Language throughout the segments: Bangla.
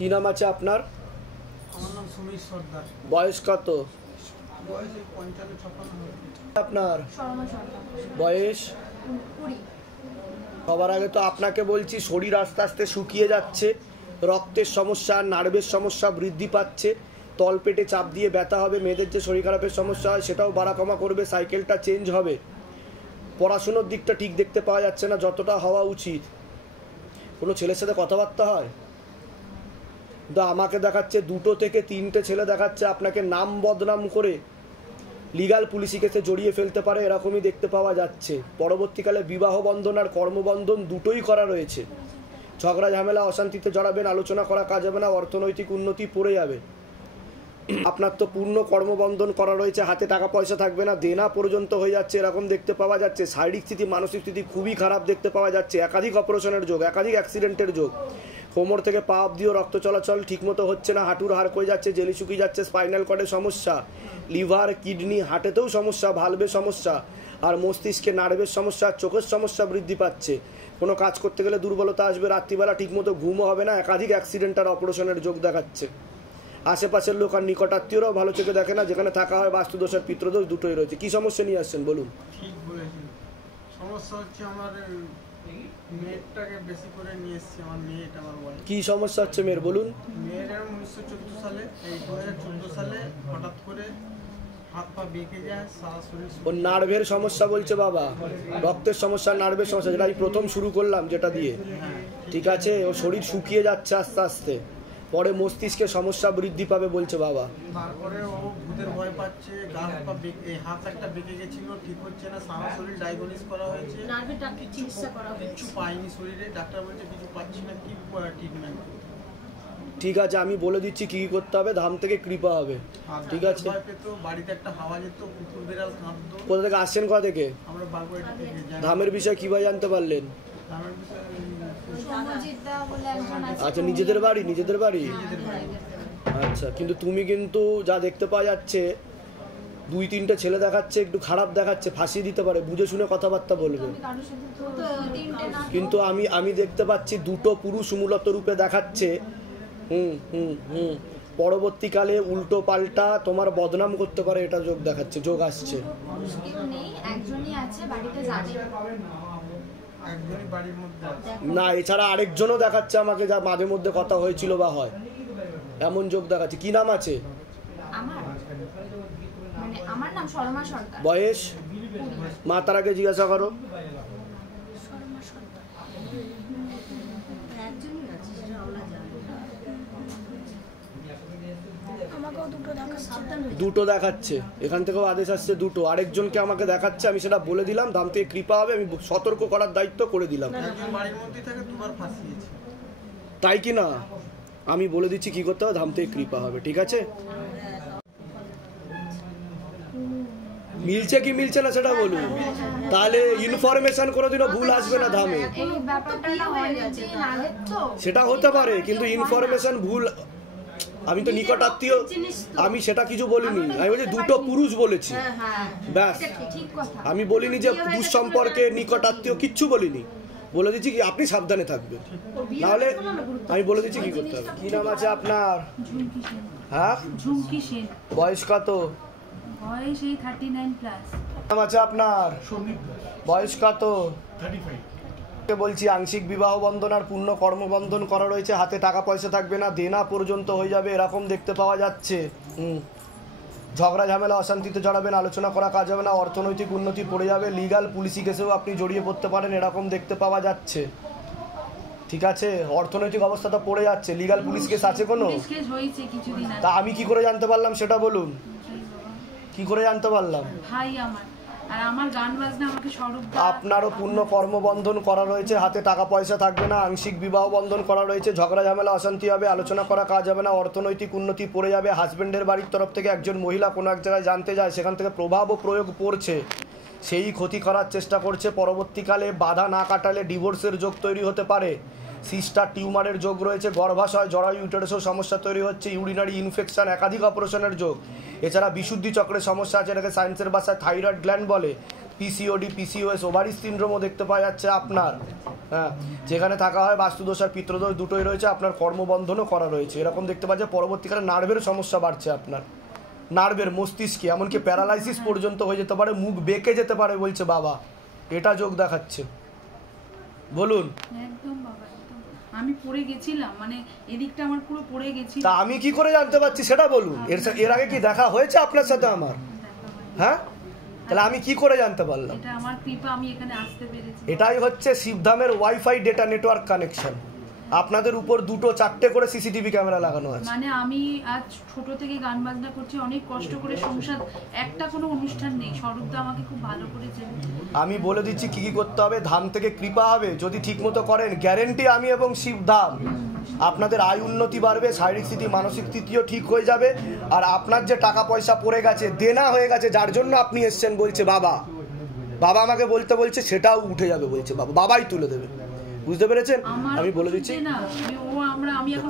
কি নাম আছে আপনার? আমার নাম সুমিত সর্দার। বয়স কত? বয়স 55-56। আপনার বয়স? সবার আগে তো আপনাকে বলছি, শরীর আস্তে আস্তে শুকিয়ে যাচ্ছে, রক্তের সমস্যা, নার্ভের সমস্যা বৃদ্ধি পাচ্ছে, তলপেটে চাপ দিয়ে ব্যথা হবে, মেয়েদের যে শরীর খারাপের সমস্যা হয় সেটাও বাড়া কমা করবে, সাইকেলটা চেঞ্জ হবে, পড়াশুনোর দিকটা ঠিক দেখতে পাওয়া যাচ্ছে না যতটা হওয়া উচিত। কোনো ছেলের সাথে কথাবার্তা হয়? তো আমাকে দেখাচ্ছে 2 থেকে 3টে ছেলে দেখাচ্ছে আপনাকে নাম বদনাম করে লিগাল পুলিশি কেসে জড়িয়ে ফেলতে পারে, এরকমই দেখতে পাওয়া যাচ্ছে। পরবর্তীকালে বিবাহ বন্ধন আর কর্মবন্ধন দুটোই করা রয়েছে। ঝগড়া ঝামেলা অশান্তিতে জড়াবেন, আলোচনা করা কাজ হবে না, অর্থনৈতিক উন্নতি পড়ে যাবে। আপনার তো পূর্ণ কর্মবন্ধন করা রয়েছে, হাতে টাকা পয়সা থাকবে না, দেনা পর্যন্ত হয়ে যাচ্ছে এরকম দেখতে পাওয়া যাচ্ছে। শারীরিক স্থিতি মানসিক স্থিতি খুবই খারাপ দেখতে পাওয়া যাচ্ছে। একাধিক অপারেশনের যোগ, একাধিক অ্যাক্সিডেন্টের যোগ, কোমর থেকে পা অবধিও রক্ত চলাচল ঠিকমতো হচ্ছে না, হাঁটুর হাড় কয়ে যাচ্ছে, জেলি শুকিয়ে যাচ্ছে, স্পাইনাল কর্ডের সমস্যা, লিভার কিডনি হার্টেতেও সমস্যা, ভালভের সমস্যা, আর মস্তিষ্কে নার্ভের সমস্যা, চোখের সমস্যা বৃদ্ধি পাচ্ছে। কোনো কাজ করতে গেলে দুর্বলতা আসবে, রাত্রিবেলা ঠিকমতো ঘুমও হবে না, একাধিক অ্যাক্সিডেন্ট আর অপারেশনের যোগ দেখাচ্ছে। আশেপাশের লোক আর নিকটাত্মীয়রাও ভালো চোখে দেখে না, যেখানে থাকা হয় বাস্তুদোষ আর পিতৃদোষ দুটোই রয়েছে। কি সমস্যা নিয়ে আসছেন বলুন? ঠিক বলেছেন। সমস্যা হচ্ছে আমার মেয়েটাকে বেশি করে নিয়ে এসেছি। আমার মেয়েটা, আমার ওয়াইফ। কি সমস্যা হচ্ছে মেয়ের বলুন? মেয়ের 1914 সালে, এই 2014 সালে হঠাৎ করে হাত পা বেঁকে যায়, সারা শরীর। ওর নার্ভের সমস্যা বলছে বাবা, রক্তের সমস্যা, নার্ভের সমস্যা, যেটা আমি প্রথম শুরু করলাম যেটা দিয়ে, ঠিক আছে? ও শরীর শুকিয়ে যাচ্ছে আস্তে আস্তে, পরে মস্তিষ্কে সমস্যা বৃদ্ধি পাবে বলছে বাবা। তারপরে ও ভূতের ভয় পাচ্ছে, হাত একটা বেঁকে গেছিল, ঠিক হচ্ছে না, সারা শরীর ডায়াগনোসিস করা হয়েছে, কিছু পাইনি শরীরে, ডাক্তার বলছে কিছু পাচ্ছি না, কি ট্রিটমেন্ট? ঠিক আছে, আমি বলে দিচ্ছি কি করতে হবে, ধাম থেকে কৃপা হবে, ঠিক আছে? বাড়িতে একটা হাওয়া যেত, কুকুর বিড়াল কাঁদতো। কোথা থেকে আসছেন, কোথা থেকে? আমরা বাগুইহাটি থেকে। ধামের বিষয়ে কিভাবে জানতে পারলেন? ধামের বিষয়ে আচ্ছা, নিজেদের বাড়ি? নিজেদের বাড়ি, আচ্ছা। কিন্তু তুমি কিন্তু যা দেখতে পাওয়া যাচ্ছে, 2-3টে ছেলে দেখাচ্ছে, একটু খারাপ দেখাচ্ছে, ফাঁসিয়ে দিতে পারে, বুঝে শুনে কথাবার্তা বলবে। কিন্তু আমি দেখতে পাচ্ছি 2টো পুরুষ মূলত রূপে দেখাচ্ছে। পরবর্তীকালে উল্টো পাল্টা তোমার বদনাম করতে পারে, এটা যোগ দেখাচ্ছে, যোগ আসছে। না, এছাড়া আরেকজনও দেখাচ্ছে আমাকে, যা মাঝে মধ্যে কথা হয়েছিল বা হয়, এমন যোগ দেখাচ্ছে। কি নাম আছে? আমার নাম শর্মা সরকার। বয়স? মা তার আগে জিজ্ঞাসা করো। দুটো দেখাচ্ছে, এখান থেকেও আদেশ আসছে 2টো। আরেকজনকে আমাকে দেখাচ্ছে, আমি সেটা বলে দিলাম, ধাম থেকে কৃপা হবে, আমি সতর্ক করার দায়িত্ব করে দিলাম। তাই কি না? আমি বলে দিচ্ছি কি করতে হবে, ধাম থেকে কৃপা হবে, ঠিক আছে? মিলছে কি মিলছে না সেটা বলুন, তাহলে ইনফরমেশন কোনোদিনও ভুল আসবে না ধামে। সেটা হতে পারে, কিন্তু ইনফরমেশন ভুল। আমি তো নিকট আত্মীয়, আমি সেটা কিছু বলিনি, আমি বলছি 2টো পুরুষ বলেছি, ব্যাস। আমি বলিনি যে দুঃসম্পর্কে নিকট আত্মীয়, কিচ্ছু বলিনি। বলে দিচ্ছি কি আপনি সাবধানে থাকবেন, নাহলে আমি বলে দিচ্ছি কি করতে হবে। কি নাম আছে আপনার? হ্যাঁ, ঝুমকি সেন। বয়স কত? বয়স 39+। নাম আছে আপনার? বয়স কত? 35। বলছি আংশিক বিবাহ বন্ধন আর পূর্ণ কর্মবন্ধন করা রয়েছে, হাতে টাকা পয়সা থাকবে না, দেনা পর্যন্ত হয়ে যাবে, এরকম দেখতে পাওয়া যাচ্ছে। ঝগড়া ঝামেলা অশান্তিতে জড়াবেন, আলোচনা করা কাজ হবে না, অর্থনৈতিক উন্নতি পড়ে যাবে, লিগাল পুলিশি কেসেও আপনি জড়িয়ে পড়তে পারেন, এরকম দেখতে পাওয়া যাচ্ছে, ঠিক আছে? অর্থনৈতিক অবস্থা তো পড়ে যাচ্ছে, লিগাল পুলিশ কেস আছে কোনো? তা আমি কি করে জানতে পারলাম সেটা বলুন, কি করে জানতে পারলাম? ভাই আমার, আর আমার গান বাজনা আমাকে স্বরূপ। আপনারও পূর্ণ কর্মবন্ধন করা রয়েছে, হাতে টাকা পয়সা থাকবে না, আংশিক বিবাহ বন্ধন করা রয়েছে, ঝগড়া ঝামেলা অশান্তি হবে, আলোচনা করা কাজ হবে না, অর্থনৈতিক উন্নতি পড়ে যাবে। হাজবেন্ডের বাড়ির তরফ থেকে একজন মহিলা কোনো এক জায়গায় জানতে যায়, সেখান থেকে প্রভাব ও প্রয়োগ পড়ছে, সেই ক্ষতি করার চেষ্টা করছে। পরবর্তীকালে বাধা না কাটালে ডিভোর্সের যোগ তৈরি হতে পারে। সিস্টার টিউমারের যোগ রয়েছে, গর্ভাশয়, জরায়ু, ইউটেরাসেও সমস্যা তৈরি হচ্ছে, ইউরিনারি ইনফেকশন, একাধিক অপারেশনের যোগ। এছাড়া বিশুদ্ধি চক্রের সমস্যা আছে, এটাকে সায়েন্সের ভাষায় থাইরয়েড গ্ল্যান্ড বলে। পিসিওডি, পিসিওএস, ওভারি সিনড্রোমও দেখতে পাওয়া যাচ্ছে আপনার। হ্যাঁ, যেখানে থাকা হয় বাস্তুদোষ আর পিত্রদোষ দুটোই রয়েছে, আপনার কর্মবন্ধনও করা রয়েছে। এরকম দেখতে পাওয়া যায় পরবর্তীকালে নার্ভের সমস্যা বাড়ছে আপনার, নার্ভের, মস্তিষ্কে, এমনকি প্যারালাইসিস পর্যন্ত হয়ে যেতে পারে, মুখ বেঁকে যেতে পারে বলছে বাবা। এটা যোগ দেখাচ্ছে। বলুন। একদম বাবা, একদম। আমি পড়ে গেছিলাম, মানে এদিকটা আমার পুরো পড়ে গেছিল। তা আমি কি করে জানতে পারছি সেটা বলুন। এর আগে কি দেখা হয়েছে আপনার সাথে আমার? হ্যাঁ, তাহলে আমি কি করে জানতে পারলাম? এটা আমার কৃপা, আমি এখানে আসতে পেরেছি। এটাই হচ্ছে শিবধামের ওয়াইফাই ডেটা নেটওয়ার্ক কানেকশন। আপনাদের উপর 2-4টে করে সিসিটিভি ক্যামেরা লাগানো আছে। মানে আমি আজ ছোট থেকে গান বাজনা করছি, অনেক কষ্ট করে সংসার, একটা কোনো অনুষ্ঠান নেই। স্বরূপদা আমাকে খুব ভালো করে চেনে। আমি বলে দিচ্ছি কি কি করতে হবে। ধাম থেকে কৃপা হবে, যদি ঠিকমতো করেন গ্যারেন্টি আমি এবং শিবধাম আপনাদের আয় উন্নতি বাড়বে, শারীরিক স্থিতি, মানসিক স্থিতিও ঠিক হয়ে যাবে। আর আপনার যে টাকা পয়সা পড়ে গেছে, দেনা হয়ে গেছে, যার জন্য আপনি এসছেন বলছে বাবা, বাবা আমাকে বলতে বলছে, সেটাও উঠে যাবে বলছে বাবা, বাবাই তুলে দেবে। বুঝতে পেরেছেন? আমি বলে দিচ্ছি।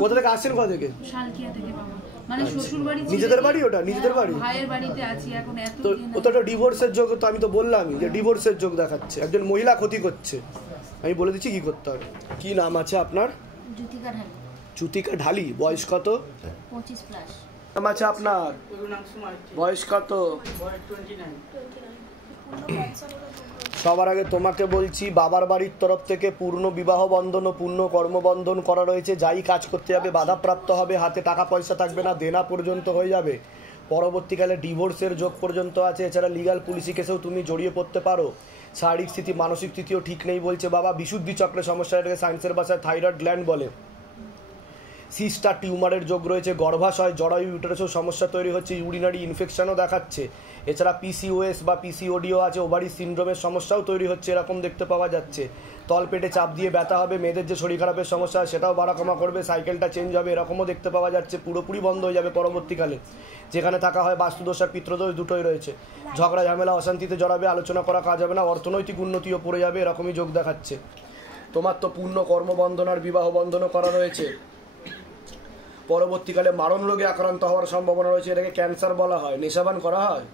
কোথা থেকে আসছেন? কোথা থেকে? শালকিয়া থেকে বাবা। মানে শ্বশুর বাড়ি, নিজেদের বাড়ি? ওটা নিজেদের বাড়ি? ভাইয়ের বাড়িতে আছি এখন। এত তো ওটা একটা ডিভোর্সের যোগ, তো আমি তো বললামই যে ডিভোর্সের যোগ দেখাচ্ছে, একজন মহিলা ক্ষতি করছে। আমি বলে দিচ্ছি কি করতে হবে। কি নাম আছে আপনার? জ্যোতিকা ঢালি। জ্যোতিকা ঢালি। বয়স কত? 25+। নাম আছে আপনার? বয়স কত? সবার আগে তোমাকে বলছি, বাবার বাড়ির তরফ থেকে পূর্ণ বিবাহ বন্ধন ও পূর্ণ কর্মবন্ধন করা রয়েছে। যাই কাজ করতে যাবে বাধাপ্রাপ্ত হবে, হাতে টাকা পয়সা থাকবে না, দেনা পর্যন্ত হয়ে যাবে। পরবর্তীকালে ডিভোর্সের যোগ পর্যন্ত আছে। এছাড়া লিগাল পুলিশি কেসেও তুমি জড়িয়ে পড়তে পারো। শারীরিক স্থিতি, মানসিক স্থিতিও ঠিক নেই বলছে বাবা। বিশুদ্ধি চক্রের সমস্যা, এটাকে সায়েন্সের ভাষায় থাইরয়েড গ্ল্যান্ড বলে। সিস্টার টিউমারের যোগ রয়েছে, গর্ভাশয়, জরায়ু, ইউটেরাসও সমস্যা তৈরি হচ্ছে, ইউরিনারি ইনফেকশনও দেখাচ্ছে। এছাড়া পিসিওএস বা পিসিওডিও আছে, ওভারি সিনড্রোমের সমস্যাও তৈরি হচ্ছে, এরকম দেখতে পাওয়া যাচ্ছে। তলপেটে চাপ দিয়ে ব্যথা হবে, মেয়েদের যে শরীর খারাপের সমস্যা সেটাও বাড়া কমা করবে, সাইকেলটা চেঞ্জ হবে, এরকমও দেখতে পাওয়া যাচ্ছে। পুরোপুরি বন্ধ হয়ে যাবে পরবর্তীকালে। যেখানে থাকা হয় বাস্তুদোষ আর পিত্রদোষ দুটোই রয়েছে। ঝগড়া ঝামেলা, অশান্তিতে জড়াবে, আলোচনা করা কাজ হবে না, অর্থনৈতিক উন্নতিও পড়ে যাবে, এরকমই যোগ দেখাচ্ছে। তোমার তো পূর্ণ কর্মবন্ধন আর বিবাহ বন্ধনও করা রয়েছে। পরবর্তীকালে মারণ রোগে আক্রান্ত হওয়ার সম্ভাবনা রয়েছে, এটাকে ক্যান্সার বলা হয়। নেশাবান করা হয়?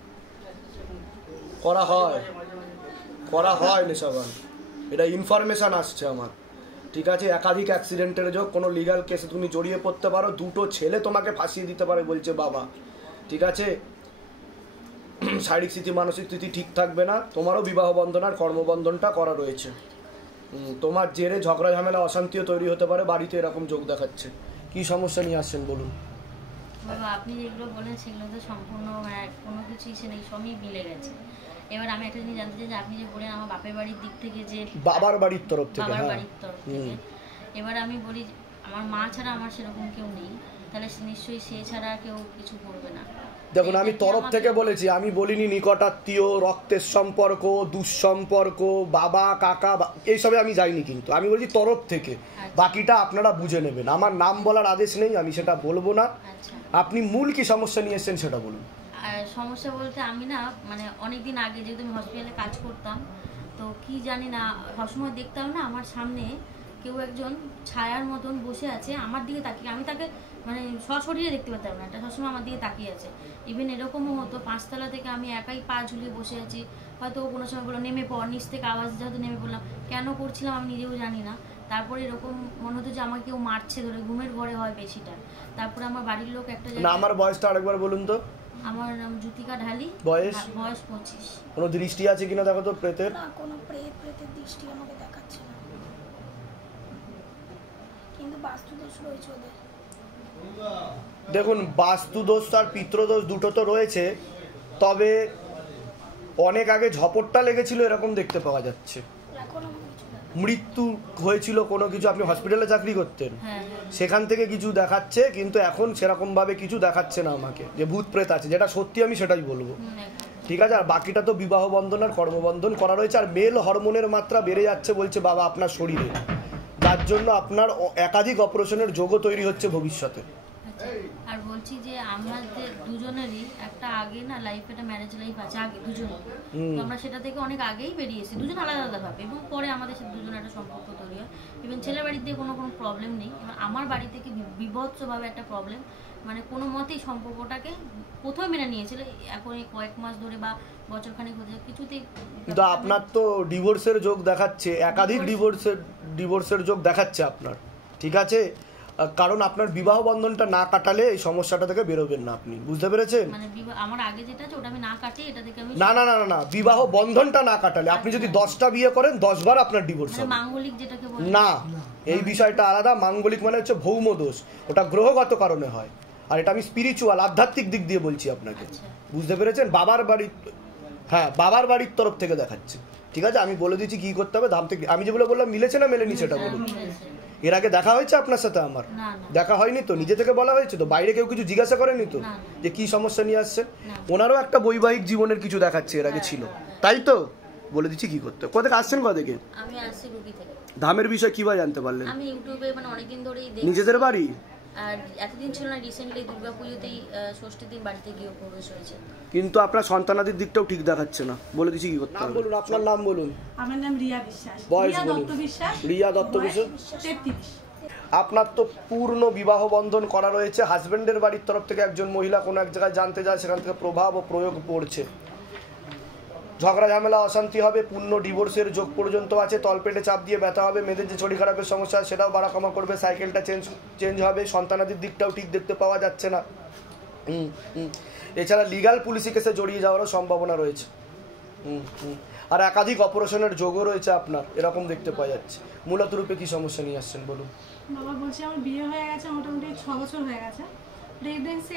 করা হয় নেশাবান। এটা ইনফরমেশান আসছে আমার, ঠিক আছে? একাধিক অ্যাক্সিডেন্টের যোগ, কোনো লিগাল কেসে তুমি জড়িয়ে পড়তে পারো, 2টো ছেলে তোমাকে ফাঁসিয়ে দিতে পারে বলছে বাবা, ঠিক আছে? শারীরিক স্থিতি, মানসিক স্থিতি ঠিক থাকবে না। তোমারও বিবাহ বন্ধন আর কর্মবন্ধনটা করা রয়েছে। তোমার জেরে ঝগড়া ঝামেলা, অশান্তিও তৈরি হতে পারে বাড়িতে, এরকম যোগ দেখাচ্ছে। কি সমস্যা নিয়ে আসছেন বলুন? বাবা, আপনি যেগুলো বলেন সেগুলো তো সম্পূর্ণ কোনো কিছুই সে নেই, সবই মিলে গেছে। এবার আমি একটা জিনিস জানতে চাই যে আপনি যে বলেন আমার বাপের বাড়ির দিক থেকে, যে বাবার বাড়ির তরফ থেকে, বাবার বাড়ির তরফ থেকে, এবার আমি বলি আমার মা ছাড়া আমার সেরকম কেউ নেই, তাহলে নিশ্চয়ই সে ছাড়া কেউ কিছু করবে না। দেখুন, আমি তরফ থেকে বলেছি, আমি বলিনি নিকটাত্মীয়, রক্তের সম্পর্ক, দুঃসম্পর্ক, বাবা কাকা এইসবে আমি যাইনি, কিন্তু আমি বলছি তরফ থেকে। বাকিটা আপনারা বুঝে নেবেন। আমার নাম বলার আদেশ নেই, আমি সেটা বলবো না। আপনি মূল কি সমস্যা নিয়ে এসেছেন সেটা বলুন। আর সমস্যা বলতে আমি না, মানে অনেকদিন আগে যেহেতু আমি হসপিটালে কাজ করতাম, তো কি জানি না সবসময় দেখতাম না আমার সামনে কেউ একজন ছায়ার মতন বসে আছে, আমার দিকে তাকিয়ে। আমি তাকে মানে সশরীরে দেখতে পেতাম না, এটা সবসময় আমার দিকে তাকিয়ে আছে। ইভেন এরকমও হতো 5তলা থেকে আমি একাই পা ঝুলিয়ে বসে আছি, হয়তো কোনো সময় বললো নেমে পড়, নিচ থেকে আওয়াজ যেহেতু নেমে পড়লাম, কেন করছিলাম আমি নিজেও জানি না। তারপরে এরকম মনে হতো যে আমাকে কেউ মারছে ধরে, ঘুমের ঘরে হয় বেশিটা। তারপরে আমার বাড়ির লোক একটা না, আমার বয়সটা আরেকবার বলুন তো। আমার নাম জ্যোতিকা ঢালি। বয়স 25। কোনো দৃষ্টি আছে কিনা দেখো তো প্রেতের? না, কোনো প্রেতের দৃষ্টি আমাকে দেখাচ্ছে না, কিন্তু বাস্তুদোষ রয়েছে ওদের। দেখুন, বাস্তুদোষ আর পিতৃদোষ দুটো তো রয়েছে, তবে অনেক আগে ঝপটটা লেগেছিল এরকম দেখতে পাওয়া যাচ্ছে। মৃত্যু হয়েছিল কোনো কিছু, আপনি হসপিটালে চাকরি করতেন, সেখান থেকে কিছু দেখাচ্ছে, কিন্তু এখন সেরকম ভাবে কিছু দেখাচ্ছে না আমাকে যে ভূত প্রেত আছে। যেটা সত্যি আমি সেটাই বলবো, ঠিক আছে? আর বাকিটা তো বিবাহ বন্ধন আর কর্মবন্ধন করা রয়েছে। আর মেল হরমোনের মাত্রা বেড়ে যাচ্ছে বলছে বাবা আপনার শরীরে, যার জন্য আপনার একাধিক অপারেশনের যোগও তৈরি হচ্ছে ভবিষ্যতে। আর আর বলছি যে আমাদের দুজনেরই একটা আগে না লাইফে একটা ম্যারেজ লাইফ আছে আগে দুজনে, তো আমরা সেটা থেকে অনেক আগেই বেরিয়েছি দুজন আলাদা আলাদা ভাবে, এবং পরে আমাদের সাথে দুজনের একটা সম্পর্ক তৈরি হয়। এবং ছেলের বাড়ির দিয়ে কোনো প্রবলেম নেই, এবার আমার বাড়ি থেকে বিভৎসভাবে একটা প্রবলেম, মানে কোনো মতেই সম্পর্কটাকে প্রথমে মেনে নিয়েছিল, এখন এই কয়েক মাস ধরে বা বছরখানেক হতে কিছুতেই। কিন্তু আপনার তো ডিভোর্সের যোগ দেখাচ্ছে, একাধিক ডিভোর্সের যোগ দেখাচ্ছে আপনার, ঠিক আছে? কারণ আপনার বিবাহ বন্ধনটা না কাটালে এই সমস্যাটা থেকে বেরোবেন না আপনি, বুঝতে পেরেছেন? মানে আমার আগে যেটা আছে ওটা আমি না কাটি, এটা থেকে আমি না না না না বিবাহ বন্ধনটা না কাটালে আপনি যদি 10টা বিয়ে করেন 10 বার আপনার ডিভোর্স হবে মাঙ্গলিক যেটাকে বলে না, এই বিষয়টা আলাদা। মাঙ্গলিক মানে হচ্ছে ভৌম দোষ, ওটা গ্রহগত কারণে হয়, আর এটা আমি স্পিরিচুয়াল আধ্যাত্মিক দিক দিয়ে বলছি আপনাকে, বুঝতে পেরেছেন? বাবার বাড়ির, হ্যাঁ বাবার বাড়ির তরফ থেকে দেখাচ্ছে, ঠিক আছে? আমি বলে দিচ্ছি কি করতে হবে ধাম থেকে। আমি যেগুলো বললাম মিলেছে না মেলেনি সেটা বলুন। এর আগে দেখা হয়েছে আপনার সাথে আমার? দেখা হয়নি তো, নিজে থেকে বলা হয়েছে তো, বাইরে কেউ কিছু জিজ্ঞাসা করেনি তো যে কি সমস্যা নিয়ে আসছেন? ওনারও একটা বৈবাহিক জীবনের কিছু দেখাচ্ছে এর আগে ছিল, তাই তো? বলে দিচ্ছি কি করতে। কোথা থেকে আসছেন? কোথা থেকে? আমি আসছি রুবি থেকে। ধামের বিষয় কিভাবে জানতে পারলেন? আমি ইউটিউবে মানে অনেকদিন ধরেই দেখি। নিজেদের বাড়ি? আর এতদিন ছিল না, রিসেন্টলি দুর্গাপুজোতেই ষষ্ঠীর দিন বাড়িতে গিয়ে প্রবেশ হয়েছে। কিন্তু আপনার সন্তানাদির দিকটাও ঠিক দেখাচ্ছে না, বলে দিচ্ছি কি করতে হবে। নাম বলুন, আপনার নাম বলুন। আমার নাম রিয়া বিশ্বাস। বয়স বলুন। রিয়া দত্ত বিশ্বাস। 33। আপনার তো পূর্ণ বিবাহ বন্ধন করা রয়েছে, হাজবেন্ডের বাড়ির তরফ থেকে একজন মহিলা কোনো এক জায়গায় জানতে যায়, সেখান থেকে প্রভাব ও প্রয়োগ পড়ছে, ঝগড়া ঝামেলা অশান্তি হবে, পূর্ণ ডিভোর্সের যোগ পর্যন্ত আছে, তলপেটে চাপ দিয়ে ব্যথা হবে, মেয়েদের যে শরীর খারাপের সমস্যা সেটাও বাড়া কমা করবে, সাইকেলটা চেঞ্জ হবে, সন্তানাদির দিকটাও ঠিক দেখতে পাওয়া যাচ্ছে না। এছাড়া লিগাল পুলিশি কেসে জড়িয়ে যাওয়ারও সম্ভাবনা রয়েছে। আর একাধিক অপারেশনের যোগও রয়েছে আপনার, এরকম দেখতে পাওয়া যাচ্ছে। মূলত রূপে কি সমস্যা নিয়ে আসছেন বলুন? বাবা বলছি আমার বিয়ে হয়ে গেছে মোটামুটি 6 বছর হয়ে গেছে, প্রেগন্যান্সি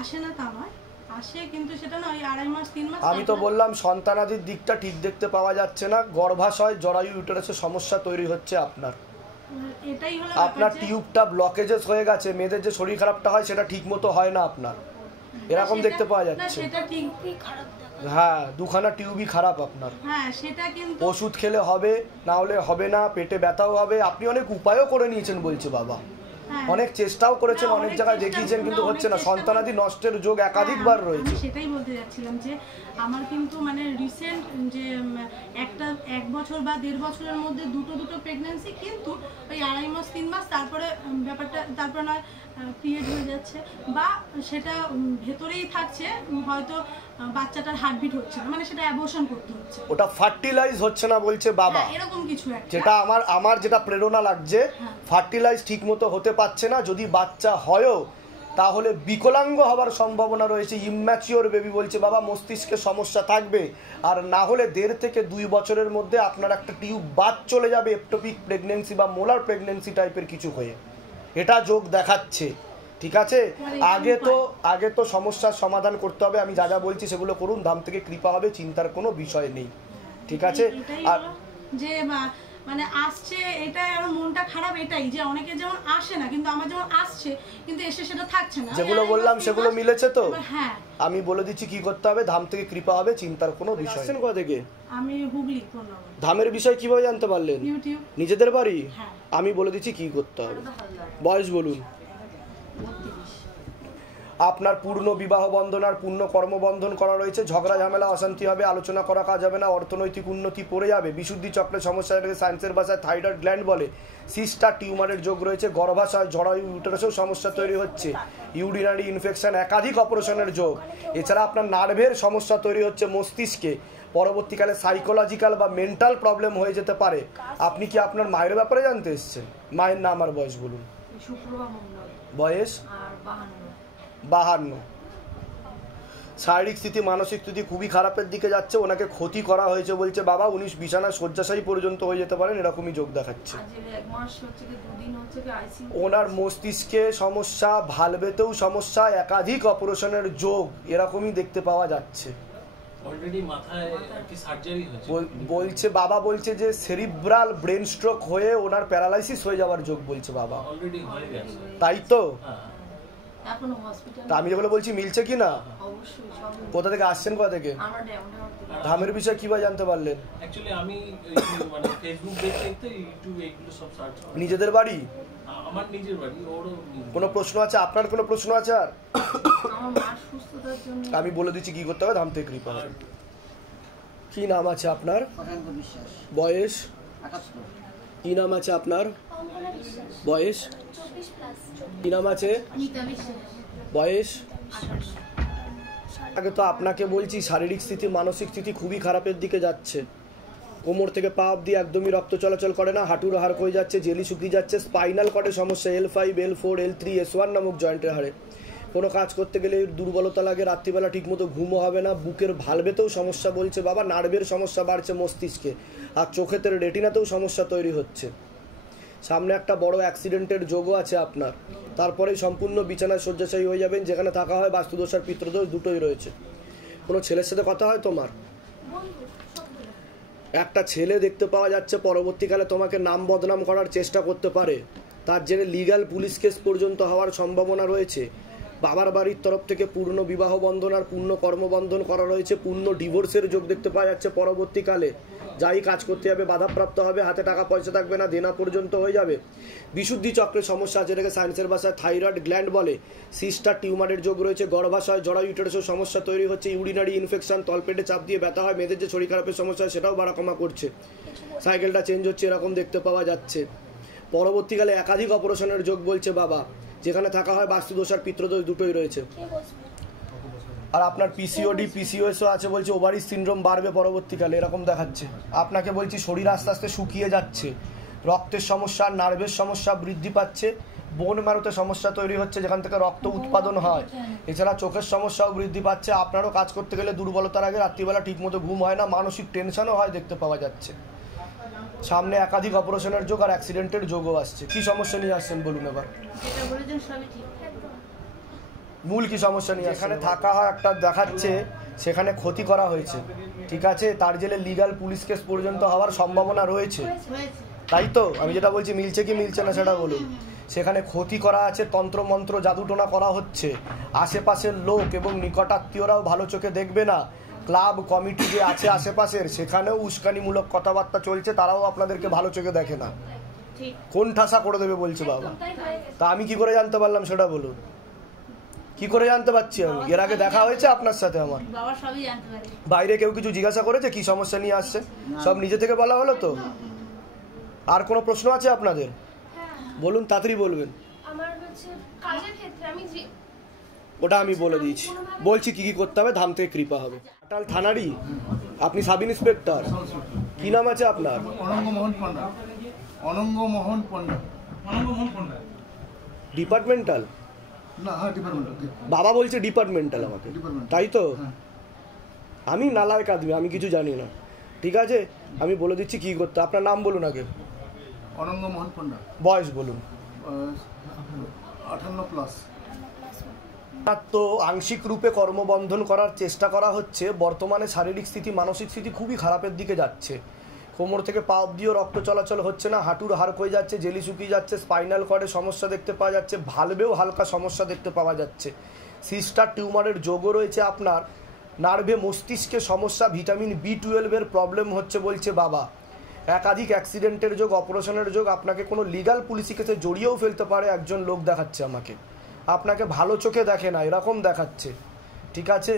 আসে না তা নয়, আসে কিন্তু সেটা না ওই 2.5 মাস 3 মাস। আমি তো বললাম সন্তানাদির দিকটা ঠিক দেখতে পাওয়া যাচ্ছে না, গর্ভাশয় জরায়ু ইউটেরাসে সমস্যা তৈরি হচ্ছে আপনার, এটাই হলো আপনার টিউবটা ব্লকেজেস হয়ে গেছে, মেয়েদের যে শরীর খারাপটা হয় সেটা ঠিক মতো হয় না আপনার, এরকম দেখতে পাওয়া যাচ্ছে। সেটা ঠিকই খারাপ, হ্যাঁ দুখানা টিউবই খারাপ আপনার। হ্যাঁ সেটা কিন্তু ওষুধ খেলে হবে, না হলে হবে না, পেটে ব্যথাও হবে। আপনি অনেক উপায়ও করে নিয়েছেন বলছে বাবা, অনেক চেষ্টাও করেছেন, অনেক জায়গায় দেখিয়েছেন, কিন্তু হচ্ছে না। সন্তানাদি নষ্টের যোগ একাধিকবার রয়েছে। সেটাই বলতে যাচ্ছিলাম যে আমার কিন্তু মানে রিসেন্ট যে 1 বছর বা 1.5 বছরের মধ্যে দুটো প্রেগন্যান্সি, কিন্তু ওই 2.5 মাস 3 মাস তারপরে ব্যাপারটা তারপরে নয় পিরিয়ড হয়ে যাচ্ছে, বা সেটা ভেতরেই থাকছে, হয়তো বাচ্চাটার হার্টবিট হচ্ছে না, মানে সেটা অ্যাবর্শন করতে হচ্ছে, ওটা ফার্টিলাইজ হচ্ছে না বলছে বাবা, এরকম কিছু একটা। যেটা আমার যেটা প্রেরণা লাগছে, ফার্টিলাইজ ঠিক মতো হতে পারছে না। যদি বাচ্চা হয়ও তাহলে বিকলাঙ্গ হওয়ার সম্ভাবনা রয়েছে, ইম্যাচিওর বেবি বলছে বাবা, মস্তিষ্কে সমস্যা থাকবে, আর না হলে 1.5 থেকে 2 বছরের মধ্যে আপনার একটা টিউব বাদ চলে যাবে, এক্টোপিক প্রেগনেন্সি বা মোলার প্রেগনেন্সি টাইপের কিছু হয়ে, এটা যোগ দেখাচ্ছে, ঠিক আছে? আগে তো সমস্যার সমাধান করতে হবে। আমি যা যা বলছি সেগুলো করুন, ধাম থেকে কৃপা হবে, চিন্তার কোনো বিষয় নেই, ঠিক আছে? আর যে মানে আসছে, এটা আর মনটা খারাপ এটাই যে অনেকে যেমন আসে না, কিন্তু আমার যেমন আসছে কিন্তু এসে সেটা থাকছে না। যেগুলো বললাম সেগুলো মিলেছে তো? হ্যাঁ আমি বলে দিচ্ছি কি করতে হবে, ধাম থেকে কৃপা হবে, চিন্তার কোনো বিষয় নেই। কোথা থেকে? আমি হুগলি। কোন ধামের বিষয় কিভাবে জানতে পারলেন? ইউটিউব। নিজেদের বাড়ি? হ্যাঁ। আমি বলে দিচ্ছি কি করতে হবে। বয়স বলুন। আপনার পূর্ণ বিবাহ বন্ধন আর পূর্ণ কর্মবন্ধন করা রয়েছে, ঝগড়া ঝামেলা অশান্তি হবে, আলোচনা করা কাজ হবে না, অর্থনৈতিক উন্নতি পড়ে যাবে, বিশুদ্ধি চক্রের সমস্যা রয়েছে, সায়েন্সের ভাষায় থাইরয়েড গ্ল্যান্ড বলে, সিস্টার টিউমারের যোগ রয়েছে, গর্ভাশয় জরায়ু ইউটেরাসেও সমস্যা তৈরি হচ্ছে, ইউরিনারি ইনফেকশন, একাধিক অপারেশনের যোগ। এছাড়া আপনার নার্ভের সমস্যা তৈরি হচ্ছে মস্তিষ্কে, পরবর্তীকালে সাইকোলজিক্যাল বা মেন্টাল প্রবলেম হয়ে যেতে পারে। আপনি কি আপনার মায়ের ব্যাপারে জানতে এসেছেন? মায়ের নাম আর বয়স বলুন। বয়স 52। শারীরিক স্থিতি মানসিক স্থিতি খুবই খারাপের দিকে যাচ্ছে, ওনাকে ক্ষতি করা হয়েছে বলছে বাবা, উনি বিছানায় শয্যাশায়ী পর্যন্ত হয়ে যেতে পারেন, এরকমই যোগ দেখাচ্ছে। ওনার মস্তিষ্কে সমস্যা, ভালভেতেও সমস্যা, একাধিক অপারেশনের যোগ এরকমই দেখতে পাওয়া যাচ্ছে। বলছে বাবা, বলছে যে সেরিব্রাল ব্রেন স্ট্রোক হয়ে ওনার প্যারালাইসিস হয়ে যাওয়ার যোগ বলছে বাবা, তাই তো? তা আমি যেগুলো বলছি মিলছে কি না? কোথা থেকে আসছেন? কোথা থেকে? ধামের বিষয় কিভাবে জানতে পারলেন? অ্যাকচুয়ালি আমি মানে ফেসবুক দেখতে ইউটিউব এগুলো সব সার্চ করি। নিজেদের বাড়ি? আমার নিজের বাড়ি, ওরও কোনো প্রশ্ন আছে? আপনার কোনো প্রশ্ন আছে? আর আমার মার সুস্থতার জন্য আমি বলে দিচ্ছি কি করতে হবে, ধাম থেকে কৃপা হবে। কি নাম আছে আপনার? বয়স? কি নাম আছে আপনার? বয়স? কি নাম আছে? বয়স? আগে তো আপনাকে বলছি শারীরিক স্থিতি মানসিক স্থিতি খুবই খারাপের দিকে যাচ্ছে। কোমর থেকে পা অব্দি একদমই রক্ত চলাচল করে না, হাঁটুর হাড় হয়ে যাচ্ছে, জেলি শুকিয়ে যাচ্ছে, স্পাইনাল কর্ডের সমস্যা, L5 L4 L3 S1 নামক জয়েন্টের হাড়ে কোনো কাজ করতে গেলে দুর্বলতা লাগে, রাত্রিবেলা ঠিকমতো ঘুমও হবে না, বুকের ভালভেতেও সমস্যা বলছে বাবা, নার্ভের সমস্যা বাড়ছে মস্তিষ্কে, আর চোখেতে রেটিনাতেও সমস্যা তৈরি হচ্ছে। সামনে একটা বড় অ্যাক্সিডেন্টের যোগও আছে আপনার, তারপরেই সম্পূর্ণ বিছানায় শয্যাশায়ী হয়ে যাবেন। যেখানে থাকা হয় বাস্তুদোষ আর পিতৃদোষ দুটোই রয়েছে। কোনো ছেলের সাথে কথা হয় তোমার? একটা ছেলে দেখতে পাওয়া যাচ্ছে পরবর্তীকালে তোমাকে নাম বদনাম করার চেষ্টা করতে পারে, তার জেরে লিগ্যাল পুলিশ কেস পর্যন্ত হওয়ার সম্ভাবনা রয়েছে। বাবার বাড়ির তরফ থেকে পূর্ণ বিবাহ বন্ধন আর পূর্ণ কর্মবন্ধন করা রয়েছে, পূর্ণ ডিভোর্সের যোগ দেখতে পাওয়া যাচ্ছে পরবর্তীকালে। যাই কাজ করতে যাবে বাধাপ্রাপ্ত হবে, হাতে টাকা পয়সা থাকবে না, দেনা পর্যন্ত হয়ে যাবে। বিশুদ্ধি চক্রের সমস্যা আছে, এটাকে সায়েন্সের ভাষায় থাইরয়েড গ্ল্যান্ড বলে। সিস্টার টিউমারের যোগ রয়েছে, গর্ভাশয় জরা ইউটেরাসের সমস্যা তৈরি হচ্ছে, ইউরিনারি ইনফেকশন, তলপেটে চাপ দিয়ে ব্যথা হয়, মেয়েদের যে শরীর খারাপের সমস্যা হয় সেটাও বাড়া কমা করছে, সাইকেলটা চেঞ্জ হচ্ছে, এরকম দেখতে পাওয়া যাচ্ছে। পরবর্তীকালে একাধিক অপারেশনের যোগ বলছে বাবা, যেখানে থাকা হয় বাস্তুদোষ আর পিতৃদোষ দুটোই রয়েছে। আর আপনার পিসিওডি পিসিওএসও আছে বলছে, ওভারি সিনড্রোম বাড়বে পরবর্তীকালে, এরকম দেখাচ্ছে। আপনাকে বলছি শরীর আস্তে আস্তে শুকিয়ে যাচ্ছে, রক্তের সমস্যা নার্ভের সমস্যা বৃদ্ধি পাচ্ছে, বোন ম্যারোতে সমস্যা তৈরি হচ্ছে যেখান থেকে রক্ত উৎপাদন হয়, এছাড়া চোখের সমস্যাও বৃদ্ধি পাচ্ছে। আপনারও কাজ করতে গেলে দুর্বলতার আগে রাত্রিবেলা ঠিকমতো ঘুম হয় না, মানসিক টেনশনও হয় দেখতে পাওয়া যাচ্ছে। সামনে একাধিক অপারেশনের যোগ আর অ্যাক্সিডেন্টের যোগও আসছে। কি সমস্যা নিয়ে আসছেন বলুন এবার? মূল কি সমস্যা নিয়ে? এখানে থাকা হয় একটা দেখাচ্ছে, সেখানে ক্ষতি করা হয়েছে, ঠিক আছে, তার জেলে লিগ্যাল পুলিশ কেস পর্যন্ত হওয়ার সম্ভাবনা রয়েছে, তাই তো? আমি যেটা বলছি মিলছে কি মিলছে না সেটা বলুন। সেখানে ক্ষতি করা আছে, তন্ত্রমন্ত্র জাদুটোনা করা হচ্ছে, আশেপাশের লোক এবং নিকটাত্মীয়রাও ভালো চোখে দেখবে না, ক্লাব কমিটি যে আছে আশেপাশের সেখানেও উস্কানিমূলক কথাবার্তা চলছে, তারাও আপনাদেরকে ভালো চোখে দেখে না, কোন ঠাসা করে দেবে বলছে বাবা। তা আমি কি করে জানতে পারলাম সেটা বলুন? কি করে জানতে পারছি আমি? এর আগে দেখা হয়েছে আপনার সাথে আমার? বাইরে কেউ কিছু জিজ্ঞাসা করেছে কি সমস্যা নিয়ে আসছে? সব নিজে থেকে বলা হলো তো? আর কোনো প্রশ্ন আছে আপনাদের? বলুন, তাড়াতাড়ি বলবেন। আমার হচ্ছে কাজের ক্ষেত্রে আমি যে ওটা আমি বলে দিয়েছি, বলছি কি কি করতে হবে, ধাম থেকে কৃপা হবে। ঘাটাল থানারই আপনি সাব ইন্সপেক্টর, কি নাম আছে আপনার? অনঙ্গ মোহন পণ্ডা। অনঙ্গ মোহন পণ্ডা। অনঙ্গ মোহন পণ্ডা। ডিপার্টমেন্টাল? না, হ্যাঁ ডিপার্টমেন্টাল। বাবা বলছে ডিপার্টমেন্টাল আমাকে, তাই তো? আমি নালায়ক আদমি, আমি কিছু জানি না, ঠিক আছে, আমি বলে দিচ্ছি কি করতে। আপনার নাম বলুন আগে। অনঙ্গ মোহন পণ্ডা। বয়স বলুন। 58+। তো আংশিক রূপে কর্মবন্ধন করার চেষ্টা করা হচ্ছে। বর্তমানে শারীরিক স্থিতি মানসিক স্থিতি খুবই খারাপের দিকে যাচ্ছে। কোমর থেকে পা অব্দিও রক্ত চলাচল হচ্ছে না, হাঁটুর হাড় হয়ে যাচ্ছে, জেলি শুকিয়ে যাচ্ছে, স্পাইনাল কর্ডে সমস্যা দেখতে পাওয়া যাচ্ছে, ভালভেও হালকা সমস্যা দেখতে পাওয়া যাচ্ছে, সিস্টার টিউমারের যোগও রয়েছে আপনার, নার্ভে মস্তিষ্কে সমস্যা, ভিটামিন B12 প্রবলেম হচ্ছে বলছে বাবা, একাধিক অ্যাক্সিডেন্টের যোগ, অপারেশনের যোগ, আপনাকে কোনো লিগ্যাল পুলিশি কেসে জড়িয়েও ফেলতে পারে একজন লোক দেখাচ্ছে আমাকে, আপনাকে ভালো চোখে দেখে না এরকম দেখাচ্ছে, ঠিক আছে।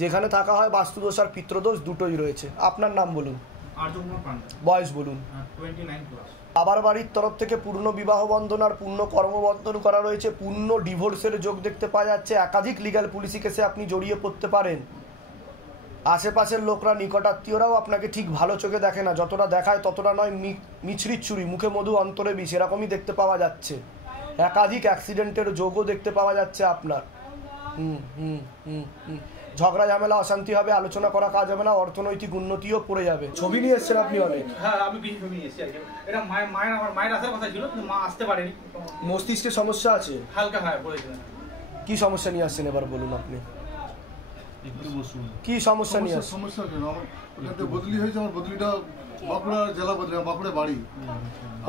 যেখানে থাকা হয় বাস্তুদোষ আর পিতৃদোষ দুটোই রয়েছে। আপনার নাম বলুন। বয়স বলুন। 29+। বাবার বাড়ির তরফ থেকে পূর্ণ বিবাহ বন্ধন আর পূর্ণ কর্মবন্ধন করা রয়েছে, পূর্ণ ডিভোর্সের যোগ দেখতে পাওয়া যাচ্ছে, একাধিক লিগ্যাল পুলিশি কেসে আপনি জড়িয়ে পড়তে পারেন। আশেপাশের লোকরা নিকটাত্মীয়রাও আপনাকে ঠিক ভালো চোখে দেখে না, যতটা দেখায় ততটা নয়, মিছরির চুরি, মুখে মধু অন্তরে বিষ, এরকমই দেখতে পাওয়া যাচ্ছে। একাধিক অ্যাক্সিডেন্টের যোগও দেখতে পাওয়া যাচ্ছে আপনার। ঝগড়া ঝামেলা অশান্তি হবে, আলোচনা করা কাজ হবে না, অর্থনৈতিক উন্নতিও পড়ে যাবে। ছবি নিয়ে এসছেন আপনি অনেক? হ্যাঁ, আমি বেশি ছবি নিয়ে এসেছি। এটা আমার মায়ের আসার কথা ছিল, কিন্তু মা আসতে পারেনি। মস্তিষ্কের সমস্যা আছে হালকা পড়েছিল। কি সমস্যা নিয়ে আসছেন এবার বলুন আপনি? কি সমস্যা নিয়ে আসছেন? সমস্যা কেন? আমার ওখানে বদলি হয়েছে, আমার বদলিটা বাঁকুড়া জেলা বদলি, বাঁকুড়া বাড়ি।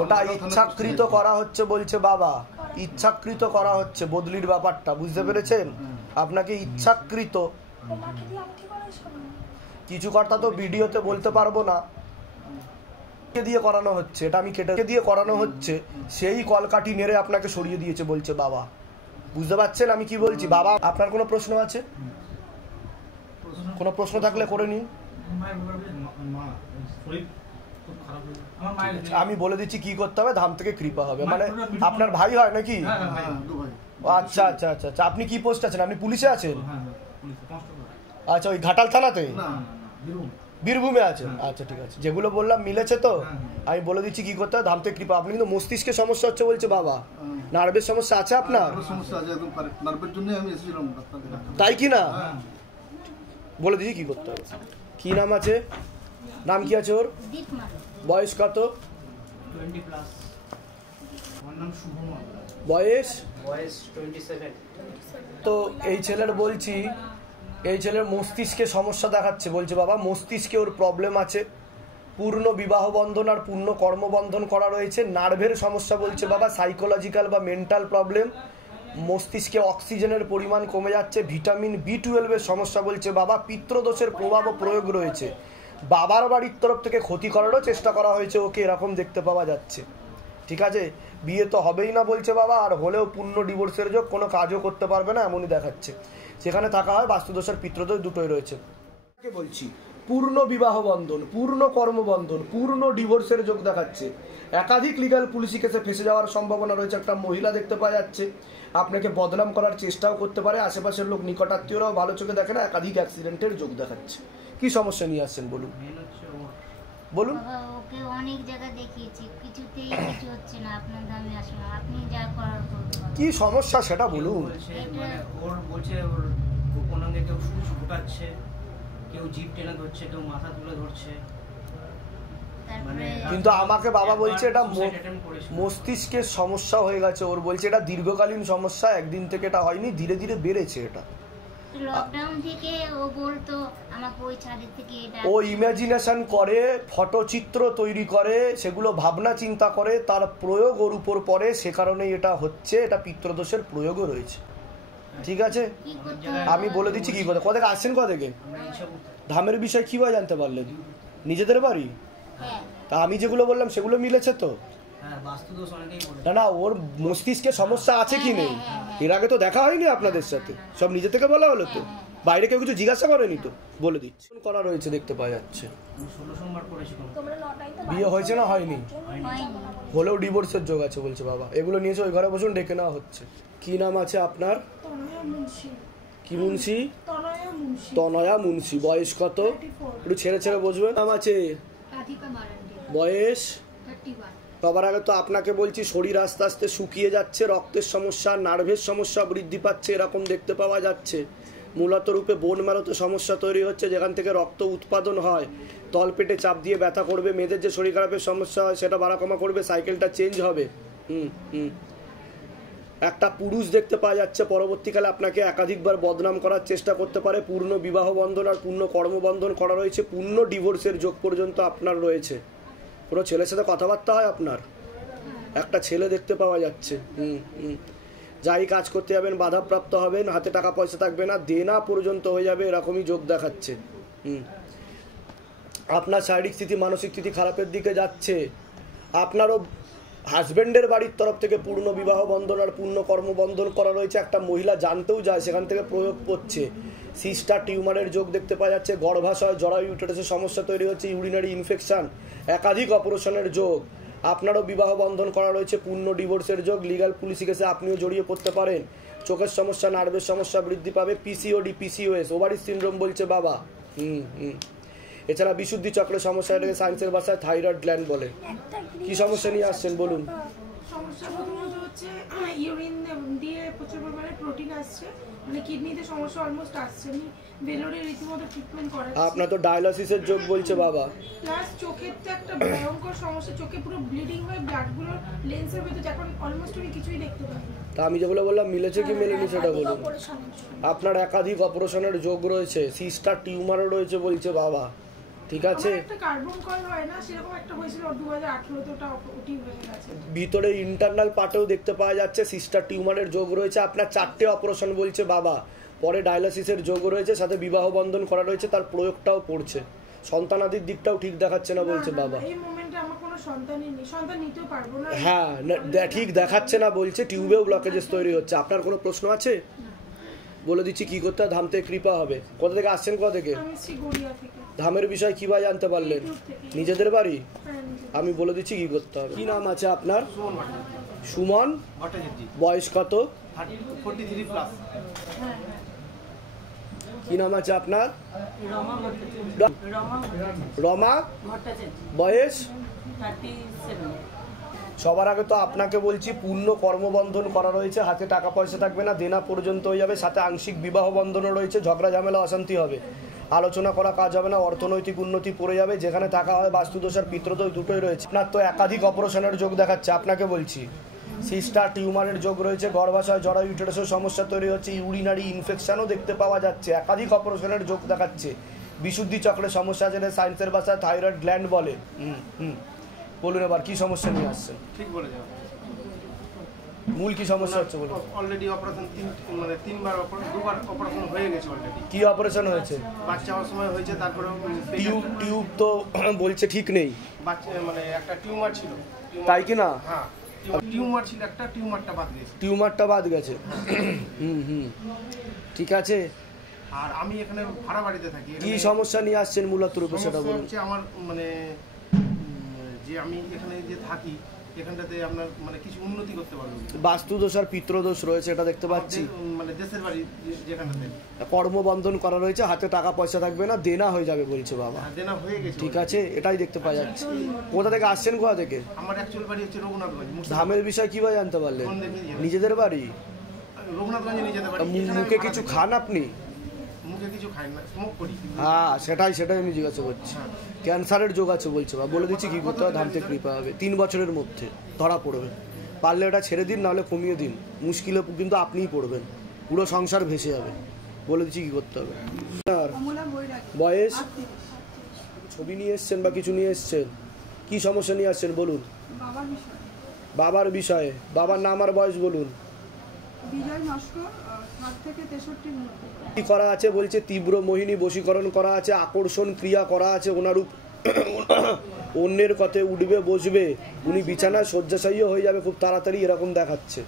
ওটা ইচ্ছাকৃত করা হচ্ছে বলছে বাবা, ইচ্ছাকৃত করা হচ্ছে বদলির ব্যাপারটা, বুঝতে পেরেছেন? আপনাকে ইচ্ছাকৃত কিছু কথা তো ভিডিওতে বলতে পারবো না, দিয়ে করানো হচ্ছে, এটা আমি কেটে দিয়ে করানো হচ্ছে, সেই কলকাঠি নেড়ে আপনাকে সরিয়ে দিয়েছে বলছে বাবা। বুঝতে পারছেন আমি কি বলছি? বাবা আপনার কোনো প্রশ্ন আছে? কোনো প্রশ্ন থাকলে করে নিন। আমি বলে দিচ্ছি কি করতে হবে, ধাম থেকে কৃপা হবে। মানে আপনার ভাই হয় নাকি? আচ্ছা আচ্ছা আচ্ছা আচ্ছা। আপনি কি পোস্ট আছেন? আপনি পুলিশে আছেন? আচ্ছা, ওই ঘাটাল থানাতে বীরভূমে আছেন? আচ্ছা ঠিক আছে, যেগুলো বললাম মিলেছে তো? আমি বলে দিচ্ছি কি করতে হবে, ধাম থেকে কৃপা। আপনি কিন্তু মস্তিষ্কের সমস্যা হচ্ছে বলছে বাবা, নার্ভের সমস্যা আছে আপনার? তাই কি না? বলে দিচ্ছি কি করতে হবে। কি নাম আছে? নাম কি আছে ওর? বয়স কত? বয়স 27। তো এই ছেলের বলছি, এই ছেলের মস্তিষ্কে সমস্যা দেখাচ্ছে বলছে বাবা, মস্তিষ্কে ওর প্রবলেম আছে, পূর্ণ বিবাহ বন্ধন আর পূর্ণ কর্মবন্ধন করা রয়েছে, নার্ভের সমস্যা বলছে বাবা, সাইকোলজিক্যাল বা মেন্টাল প্রবলেম, মস্তিষ্কে অক্সিজেনের পরিমাণ কমে যাচ্ছে, ভিটামিন B12-এর সমস্যা বলছে বাবা, পিতৃদোষের প্রভাব ও প্রয়োগ রয়েছে, বাবার বাড়ির তরফ থেকে ক্ষতি করারও চেষ্টা করা হয়েছে ওকে, এরকম দেখতে পাওয়া যাচ্ছে। ঠিক আছে, বিয়ে তো হবেই না বলছে বাবা, আর হলেও পূর্ণ ডিভোর্সের যোগ, কোনো কাজও করতে পারবে না এমনই দেখাচ্ছে। সেখানে থাকা হয় বাস্তুদোষ আর পিতৃদোষ দুটোই রয়েছে। বলছি পূর্ণ বিবাহ বন্ধন, পূর্ণ কর্মবন্ধন, পূর্ণ ডিভোর্সের যোগ দেখাচ্ছে, একাধিক লিগ্যাল পুলিশি কেসে ফেসে যাওয়ার সম্ভাবনা রয়েছে। একটা মহিলা দেখতে পাওয়া যাচ্ছে, আপনাকে বদনাম করার চেষ্টাও করতে পারে, আশেপাশের লোক নিকটাত্মীয়রাও ভালো চোখে দেখে না, একাধিক অ্যাক্সিডেন্টের যোগ দেখাচ্ছে। কি সমস্যা নিয়ে আসছেন বলুন? বলুন। ওকে অনেক জায়গা দেখিয়েছি, কিছুতেই কিছু হচ্ছে না, আপনার ধামে আসলাম, আপনি যা করার করবেন। কি সমস্যা সেটা বলুন। ওর বলছে ওর গোপনাঙ্গে কেউ সুচ ঢুকাচ্ছে, কেউ জিভ টেনে ধরছে, কেউ মাথা তুলে ধরছে। কিন্তু আমাকে বাবা বলছে এটা মস্তিষ্কের সমস্যা হয়ে গেছে, ওর বলছে এটা দীর্ঘকালীন সমস্যা, একদিন থেকে এটা হয়নি, ধীরে ধীরে বেড়েছে এটা। লকডাউন থেকে ও বলতো আমাকে ওই ছাদের থেকে এটা, ও ইমাজিনেশন করে, ফটোচিত্র তৈরি করে, সেগুলো ভাবনা চিন্তা করে, তার প্রয়োগ ওর উপর পড়ে, সে কারণেই এটা হচ্ছে, এটা পিতৃদোষের প্রয়োগও রয়েছে। ঠিক আছে, আমি বলে দিচ্ছি কি কথা। কোথেকে আসছেন? কোথেকে? ধামের বিষয় কিভাবে জানতে পারলেন? নিজেদের বাড়ি? তা আমি যেগুলো বললাম সেগুলো মিলেছে তো? না না, ওর মস্তিষ্কে সমস্যা আছে কি নেই এর আগে তো দেখা হয়নি আপনাদের সাথে, সব নিজে থেকে বলা হলো তো, বাইরে কেউ কিছু জিজ্ঞাসা করেনি তো? বলে দিচ্ছি করা রয়েছে দেখতে পাওয়া যাচ্ছে। বিয়ে হয়েছে না হয়নি? হলেও ডিভোর্সের যোগ আছে বলছে বাবা। এগুলো নিয়েছে ওই ঘরে বসুন, ডেকে নেওয়া হচ্ছে। কি নাম আছে আপনার? কি মুন্সি? তনয়া মুন্সি। বয়স কত? একটু ছেড়ে ছেড়ে বসবেন। নাম আছে? বয়স? সবার আগে তো আপনাকে বলছি শরীর আস্তে আস্তে শুকিয়ে যাচ্ছে, রক্তের সমস্যা, নার্ভের সমস্যা বৃদ্ধি পাচ্ছে, এরকম দেখতে পাওয়া যাচ্ছে। মূলত রূপে বোন ম্যারোতে সমস্যা তৈরি হচ্ছে, যেখান থেকে রক্ত উৎপাদন হয়, তলপেটে চাপ দিয়ে ব্যথা করবে, মেয়েদের যে শরীর খারাপের সমস্যা হয় সেটা বাড়া কমা করবে, সাইকেলটা চেঞ্জ হবে। একটা পুরুষ দেখতে পাওয়া যাচ্ছে, পরবর্তীকালে আপনাকে একাধিকবার বদনাম করার চেষ্টা করতে পারে, পূর্ণ বিবাহ বন্ধন আর পূর্ণ কর্মবন্ধন করা রয়েছে, পূর্ণ ডিভোর্সের যোগ পর্যন্ত আপনার রয়েছে। কোনো ছেলের সাথে কথাবার্তা হয় আপনার? একটা ছেলে দেখতে পাওয়া যাচ্ছে। যাই কাজ করতে যাবেন বাধাপ্রাপ্ত হবেন, হাতে টাকা পয়সা থাকবে না, দেনা পর্যন্ত হয়ে যাবে, এরকমই যোগ দেখাচ্ছে। আপনার শারীরিক স্থিতি মানসিক স্থিতি খারাপের দিকে যাচ্ছে। আপনারও হাজব্যান্ডের বাড়ির তরফ থেকে পূর্ণ বিবাহ বন্ধন আর পূর্ণ কর্মবন্ধন করা রয়েছে, একটা মহিলা জানতেও যায়, সেখান থেকে প্রয়োগ করছে। সিস্টার টিউমারের যোগ দেখতে পাওয়া যাচ্ছে, গর্ভাশয় জরায়ু ইউটেরাসের সমস্যা তৈরি হচ্ছে, ইউরিনারি ইনফেকশন, একাধিক অপারেশনের যোগ। আপনারও বিবাহ বন্ধন করা রয়েছে, পূর্ণ ডিভোর্সের যোগ, লিগ্যাল পুলিশি কেসে আপনিও জড়িয়ে পড়তে পারেন, চোখের সমস্যা, নার্ভের সমস্যা বৃদ্ধি পাবে, পিসিওডি, পিসিওএস, ওভারিস সিনড্রোম বলছে বাবা। এছাড়া বিশুদ্ধি চক্রের সমস্যা, এটাকে সায়েন্সের ভাষায় থাইরয়েড গ্ল্যান্ড বলে। কি সমস্যা নিয়ে আসছেন বলুন? সমস্যা প্রথমত হচ্ছে ইউরিন দিয়ে প্রচুর পরিমাণে প্রোটিন আসছে, মানে কিডনিতে সমস্যা অলমোস্ট আসছে, আমি ভেলোরে রীতিমতো ট্রিটমেন্ট করাচ্ছি। আপনার তো ডায়ালিসিসের যোগ বলছে বাবা। প্লাস চোখের তো একটা ভয়ঙ্কর সমস্যা, চোখে পুরো ব্লিডিং হয়ে ব্লাডগুলো লেন্সের ভিতরে, এখন অলমোস্ট আমি কিছুই দেখতে পাই না। তা আমি যেগুলো বললাম মিলেছে কি মেলেনি সেটা বলুন। আপনার একাধিক অপারেশনের যোগ রয়েছে, সিস্টার টিউমারও রয়েছে বলছে বাবা। ঠিক আছে, একটা কার্বন কল হয় না, সেরকম একটা হয়েছিল 2018 তে, ওটা ওটি হয়ে গেছে। ভিতরে ইন্টারনাল পার্টেও দেখতে পাওয়া যাচ্ছে সিস্টার টিউমারের যোগ রয়েছে। আপনার 4টে অপারেশন বলছে বাবা, পরে ডায়ালিসিসের যোগ রয়েছে, সাথে বিবাহ বন্ধন করা রয়েছে, তার প্রয়োগটাও পড়ছে। সন্তানাদির দিকটাও ঠিক দেখাচ্ছে না বলছে বাবা। এই মোমেন্টে আমার সন্তানই নেই, সন্তান নিতেও পারবো না। হ্যাঁ ঠিক দেখাচ্ছে না, বলছে টিউবেও ব্লকেজেস তৈরি হচ্ছে। আপনার কোনো প্রশ্ন আছে? বলে দিচ্ছি কি করতে হয়, ধাম থেকে কৃপা হবে। কোথা থেকে আসছেন? কোথা থেকে? আমি গড়িয়া থেকে। ধামের বিষয় কিভাবে জানতে পারলেন? নিজেদের বাড়ি? হ্যাঁ, নিজেদের। আমি বলে দিচ্ছি কি করতে হবে। কি নাম আছে আপনার? সুমন ভট্টাচার্য। বয়স কত? 43 প্লাস। হ্যাঁ, কি নাম আছে আপনার? রমা ভট্টাচার্য। রমা ভট্টাচার্য। বয়স 37। সবার আগে তো আপনাকে বলছি পূর্ণ কর্মবন্ধন করা রয়েছে, হাতে টাকা পয়সা থাকবে না, দেনা পর্যন্ত হয়ে যাবে, সাথে আংশিক বিবাহ বন্ধনও রয়েছে, ঝগড়া ঝামেলা অশান্তি হবে, আলোচনা করা কাজ হবে না, অর্থনৈতিক উন্নতি পড়ে যাবে, যেখানে টাকা হয় বাস্তুদোষ আর পিতৃদোষ দুটোই রয়েছে। আপনার তো একাধিক অপারেশনের যোগ দেখাচ্ছে, আপনাকে বলছি সিস্টার টিউমারের যোগ রয়েছে, গর্ভাশয় জরা ইউটেরাসের সমস্যা তৈরি হচ্ছে, ইউরিনারি ইনফেকশনও দেখতে পাওয়া যাচ্ছে, একাধিক অপারেশনের যোগ দেখাচ্ছে, বিশুদ্ধি চক্রের সমস্যা আছে, সায়েন্সের ভাষায় থাইরয়েড গ্ল্যান্ড বলে। বলুন এবার কি সমস্যা নিয়ে আসছেন? ঠিক বলে যাও। মূল কি সমস্যা হচ্ছে বলুন? অলরেডি অপারেশন তিনবার দুবার অপারেশন হয়ে গেছে অলরেডি। কি অপারেশন হয়েছে? বাচ্চা হওয়ার সময় হয়েছে, তারপরে টিউব তো বলছে ঠিক নেই, বাচ্চা মানে একটা টিউমার ছিল। তাই কি না? হ্যাঁ, টিউমার ছিল একটা, টিউমারটা বাদ গেছে। টিউমারটা বাদ গেছে। ঠিক আছে। আর আমি এখানে ভাড়া বাড়িতে থাকি। কি সমস্যা নিয়ে আসছেন মূলত রূপে সেটা বলুন। আমার মানে যে আমি এখানে যে থাকি এখানটাতে আপনার মানে কিছু উন্নতি করতে পারবো। বাস্তুদোষ আর পিতৃদোষ রয়েছে, এটা দেখতে পাচ্ছি। মানে দেশের বাড়ি যেখানটাতে কর্মবন্ধন করা রয়েছে, হাতে টাকা পয়সা থাকবে না, দেনা হয়ে যাবে বলছে বাবা। দেনা হয়ে গেছে। ঠিক আছে, এটাই দেখতে পাওয়া যাচ্ছে। কোথা থেকে আসছেন? কোথা থেকে? আমার অ্যাকচুয়াল বাড়ি হচ্ছে রঘুনাথগঞ্জ। ধামের বিষয় কিভাবে জানতে পারলেন? নিজেদের বাড়ি রঘুনাথগঞ্জে নিজেদের বাড়ি। মুখে কিছু খান আপনি? মুখে কিছু খাই না, স্মোক করি। হ্যাঁ সেটাই আমি জিজ্ঞাসা করছি। ক্যান্সারের যোগ আছে বলছে বা। বলে দিচ্ছি কি করতে হয়, ধাম থেকে কৃপা হবে, 3 বছরের মধ্যে ধরা পড়বে। পারলে এটা ছেড়ে দিন, নাহলে কমিয়ে দিন, মুশকিলে কিন্তু আপনিই পড়বেন, পুরো সংসার ভেসে যাবে। বলে দিচ্ছি কি করতে হবে। বয়স? ছবি নিয়ে এসছেন বা কিছু নিয়ে এসছেন? কি সমস্যা নিয়ে আসছেন বলুন? বাবার বিষয়ে। বাবার নাম আর বয়স বলুন। কি করা আছে বলছে? তীব্র মোহিনী বশীকরণ করা আছে, আকর্ষণ ক্রিয়া করা আছে, ওনার অন্যের কথায় উঠবে বসবে, উনি বিছানায় শয্যাশায়ী হয়ে যাবে খুব তাড়াতাড়ি, এরকম দেখাচ্ছে।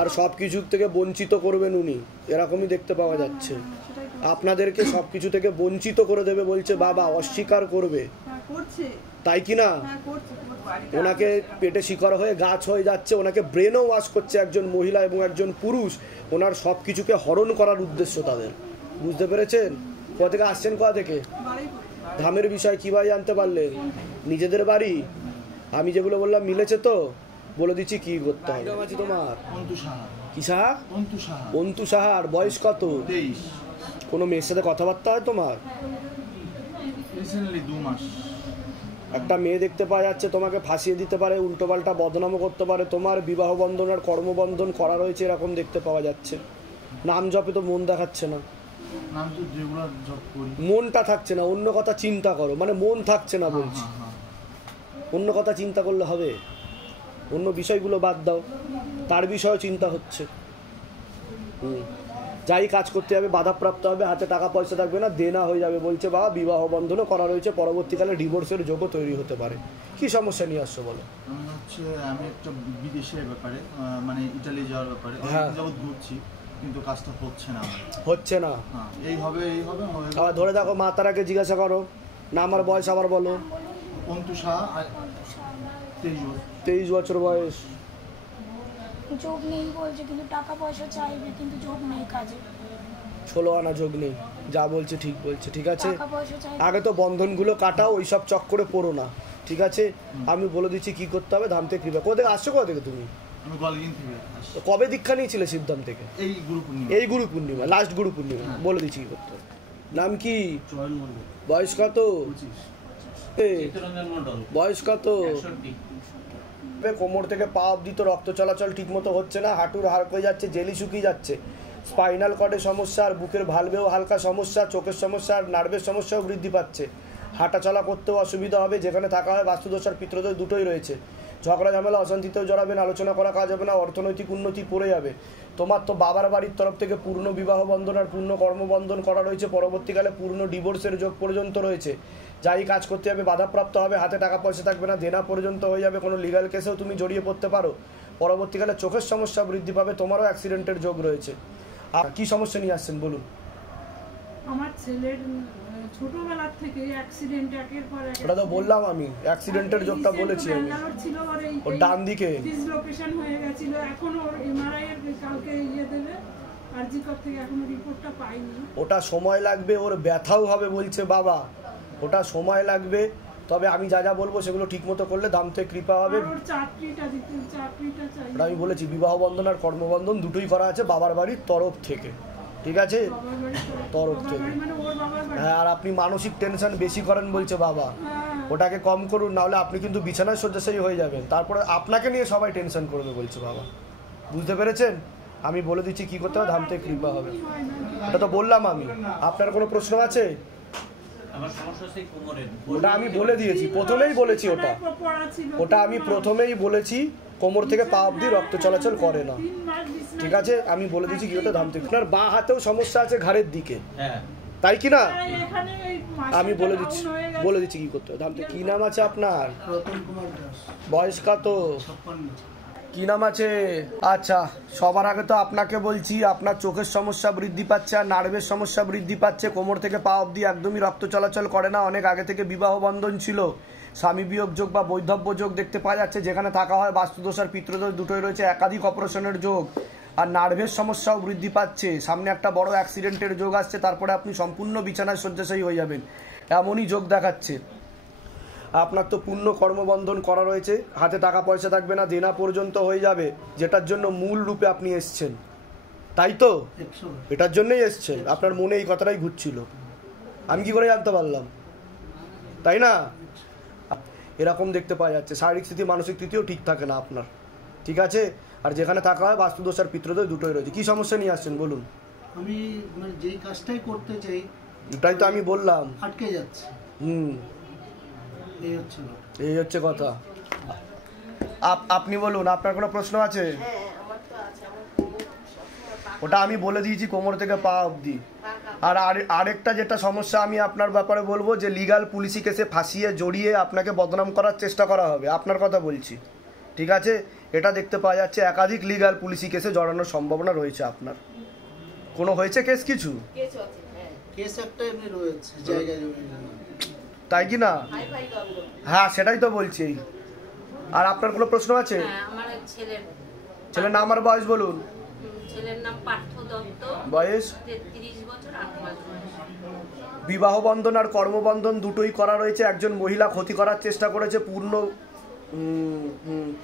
আর সব কিছু থেকে বঞ্চিত করবেন উনি, এরকমই দেখতে পাওয়া যাচ্ছে। আপনাদেরকে সব কিছু থেকে বঞ্চিত করে দেবে বলছে বাবা, অস্বীকার করবে, তাই কি না? ওনাকে পেটে শিকড় হয়ে গাছ হয়ে যাচ্ছে, ওনাকে ব্রেনও ওয়াশ করছে একজন মহিলা এবং একজন পুরুষ, ওনার সব কিছুকে হরণ করার উদ্দেশ্য তাদের। বুঝতে পেরেছেন? কোথা থেকে আসছেন? কোথা থেকে? ধামের বিষয় কিভাবে জানতে পারলেন? নিজেদের বাড়ি? আমি যেগুলো বললাম মিলেছে তো? বলে দিচ্ছি কি করতে হবে। তোমার কি সাহা? অন্তু সাহা। আর বয়স কত? 23। কোনো মেয়ের সাথে কথাবার্তা হয় তোমার? রিসেন্টলি 2 মাস। একটা মেয়ে দেখতে পাওয়া যাচ্ছে, তোমাকে ফাঁসিয়ে দিতে পারে, উল্টোপাল্টা বদনামও করতে পারে, তোমার বিবাহ বন্ধন আর কর্মবন্ধন করা রয়েছে, এরকম দেখতে পাওয়া যাচ্ছে। নাম জপে তো মন দেখাচ্ছে না, নাম তো রেগুলার জপ করি, মনটা থাকছে না, অন্য কথা চিন্তা করো, মানে মন থাকছে না বলছি। অন্য কথা চিন্তা করলে হবে? অন্য বিষয়গুলো বাদ দাও, তার বিষয়েও চিন্তা হচ্ছে। যাই কাজ করতে হবে বাধাপ্রাপ্ত হবে, হাতে টাকা পয়সা থাকবে না, দেনা হয়ে যাবে বলছে বাবা, বিবাহ বন্ধনও করা রয়েছে, পরবর্তীকালে ডিভোর্সের যোগও তৈরি হতে পারে। কি সমস্যা নিয়ে আসছো বলো? আমি একটা বিদেশের ব্যাপারে, মানে ইটালি যাওয়ার ব্যাপারে যাবত ঘুরছি, কিন্তু কাজটা হচ্ছে না। এই হবে আবার ধরে দেখো, মা তারাকে জিজ্ঞাসা করো, না আমার বয়স আবার বলো। অন্তু সাহা, 23 বছর বয়স। যোগ নেই বলছে, কিন্তু টাকা পয়সা চাইবে, কিন্তু যোগ নেই কাজে। 16 আনা যোগ নেই, যা বলছে ঠিক বলছে। ঠিক আছে, আগে তো বন্ধনগুলো কাটাও, ওইসব চক্করে পড়ো না। ঠিক আছে, আমি বলে দিচ্ছি কি করতে হবে। ধাম থেকে কৃপা। কোথা থেকে আসছো? কোথা থেকে তুমি? আমি গোয়ালগিন থেকে। কবে দীক্ষা নিয়েছিলে সিদ্ধান্ত থেকে? এই গুরু পূর্ণিমা, লাস্ট গুরু পূর্ণিমা। বলে দিচ্ছি কি করতে হবে। নাম কি? বয়স কত? বয়স কত? কোমর থেকে পা অবধি তো রক্ত চলাচল ঠিক মতো হচ্ছে না, হাঁটুর হাড় হয়ে যাচ্ছে, জেলি শুকিয়ে যাচ্ছে, স্পাইনাল কর্ডের সমস্যা, আর বুকের ভালভেও হালকা সমস্যা, চোখের সমস্যা আর নার্ভের সমস্যাও বৃদ্ধি পাচ্ছে, হাঁটা চলা করতেও অসুবিধা হবে, যেখানে থাকা হয় বাস্তুদোষ আর পিতৃদোষ দুটোই রয়েছে, ঝগড়া ঝামেলা অশান্তিতেও জড়াবেন, আলোচনা করা কাজ হবে না, অর্থনৈতিক উন্নতি পড়ে যাবে। তোমার তো বাবার বাড়ির তরফ থেকে পূর্ণ বিবাহ বন্ধন আর পূর্ণ কর্মবন্ধন করা রয়েছে, পরবর্তীকালে পূর্ণ ডিভোর্সের যোগ পর্যন্ত রয়েছে। যাই কাজ করতে যাবে বাধাপ্রাপ্ত হবে, হাতে টাকা পয়সা থাকবে না, দেনা পর্যন্ত হয়ে যাবে, কোনো লিগাল কেসেও তুমি জড়িয়ে পড়তে পারো। পরবর্তীকালে চোখের সমস্যা বৃদ্ধি পাবে, তোমারও অ্যাক্সিডেন্টের যোগ রয়েছে। আর কি সমস্যা নিয়ে আসছেন বলুন? আমার ছেলের ছোটবেলার থেকে অ্যাক্সিডেন্ট, একের পর এক। ওটা তো বললাম আমি, অ্যাক্সিডেন্টের যোগটা বলেছি আমি। ছিল ওর ডান দিকে ডিসলোকেশন হয়ে গেছিল, এখন ওর এমআরআই এর কালকে দেবে, আরজিকর থেকে এখনো রিপোর্টটা পাইনি। ওটা সময় লাগবে, ওর ব্যথাও হবে বলছে বাবা, ওটা সময় লাগবে। তবে আমি যা যা বলবো সেগুলো ঠিকমতো করলে দাম থেকে কৃপা হবে। ওটা আমি বলেছি বিবাহ বন্ধন আর কর্মবন্ধন দুটোই করা আছে বাবার বাড়ির তরফ থেকে, ঠিক আছে? তরফ থেকে। হ্যাঁ, আর আপনি মানসিক টেনশন বেশি করেন বলছে বাবা, ওটাকে কম করুন, নাহলে আপনি কিন্তু বিছানায় শয্যাশায়ী হয়ে যাবেন, তারপরে আপনাকে নিয়ে সবাই টেনশন করবে বলছে বাবা। বুঝতে পেরেছেন? আমি বলে দিচ্ছি কি করতে হবে, ধাম থেকে কৃপা হবে। ওটা তো বললাম আমি। আপনার কোনো প্রশ্ন আছে? ওটা আমি বলে দিয়েছি, প্রথমেই বলেছি ওটা আমি প্রথমেই বলেছি, কোমর থেকে পা অবধি রক্ত চলাচল করে না, ঠিক আছে? আমি বলে দিয়েছি কি হতে ধাম থেকে। আপনার বাঁ হাতেও সমস্যা আছে ঘাড়ের দিকে, তাই কি না? আমি বলে দিচ্ছি কি করতে হবে ধাম থেকে। কি নাম আছে আপনার? বয়স কত? কি নাম আছে? আচ্ছা, সবার আগে তো আপনাকে বলছি আপনার চোখের সমস্যা বৃদ্ধি পাচ্ছে আর নার্ভের সমস্যা বৃদ্ধি পাচ্ছে, কোমর থেকে পা অবধি একদমই রক্ত চলাচল করে না, অনেক আগে থেকে বিবাহ বন্ধন ছিল, স্বামী বিয়োগ যোগ বা বৈধব্য যোগ দেখতে পাওয়া যাচ্ছে, যেখানে থাকা হয় বাস্তুদোষ আর পিতৃদোষ দুটোই রয়েছে, একাধিক অপারেশনের যোগ, আর নার্ভের সমস্যাও বৃদ্ধি পাচ্ছে, সামনে একটা বড় অ্যাক্সিডেন্টের যোগ আসছে, তারপরে আপনি সম্পূর্ণ বিছানায় শয্যাশায়ী হয়ে যাবেন, এমনই যোগ দেখাচ্ছে। আপনার তো পূর্ণ কর্মবন্ধন করা রয়েছে, হাতে টাকা পয়সা থাকবে না, দেনা পর্যন্ত হয়ে যাবে, যেটার জন্য মূল রূপে আপনি এসছেন, তাই তো? এটার জন্যই এসছেন, আপনার মনে এই কথাটাই ঘুরছিল, আমি কি করে জানতে পারলাম, তাই না? এরকম দেখতে পাওয়া যাচ্ছে, শারীরিক স্থিতি মানসিক স্থিতিও ঠিক থাকে না আপনার, ঠিক আছে? আর যেখানে থাকা হয় বাস্তুদোষ আর পিতৃদোষ দুটোই রয়েছে। কি সমস্যা নিয়ে আসছেন বলুন? আমি মানে যেই কাজটাই করতে চাই এটাই তো আমি বললাম, আটকে যাচ্ছে। এই হচ্ছে কথা। আপনি বলুন, আপনার কোনো প্রশ্ন আছে? ওটা আমি বলে দিয়েছি কোমর থেকে পা অবধি। আর আরেকটা যেটা সমস্যা আমি আপনার ব্যাপারে বলবো, যে লিগাল পুলিশি কেসে ফাঁসিয়ে জড়িয়ে আপনাকে বদনাম করার চেষ্টা করা হবে, আপনার কথা বলছি, ঠিক আছে? এটা দেখতে পাওয়া যাচ্ছে একাধিক লিগাল পুলিশি কেসে জড়ানোর সম্ভাবনা রয়েছে আপনার। কোনো হয়েছে কেস কিছু? কেস একটা এমনি রয়েছে জায়গায়, তাই কি না? হ্যাঁ, সেটাই তো বলছি। আর আপনার কোনো প্রশ্ন আছে? আমার ছেলের নাম আর বয়স বলুন। ছেলের নাম পার্থ দত্ত, বয়স 33 বছর 8 মাস। বিবাহ বন্ধন আর কর্মবন্ধন দুটোই করা রয়েছে, একজন মহিলা ক্ষতি করার চেষ্টা করেছে,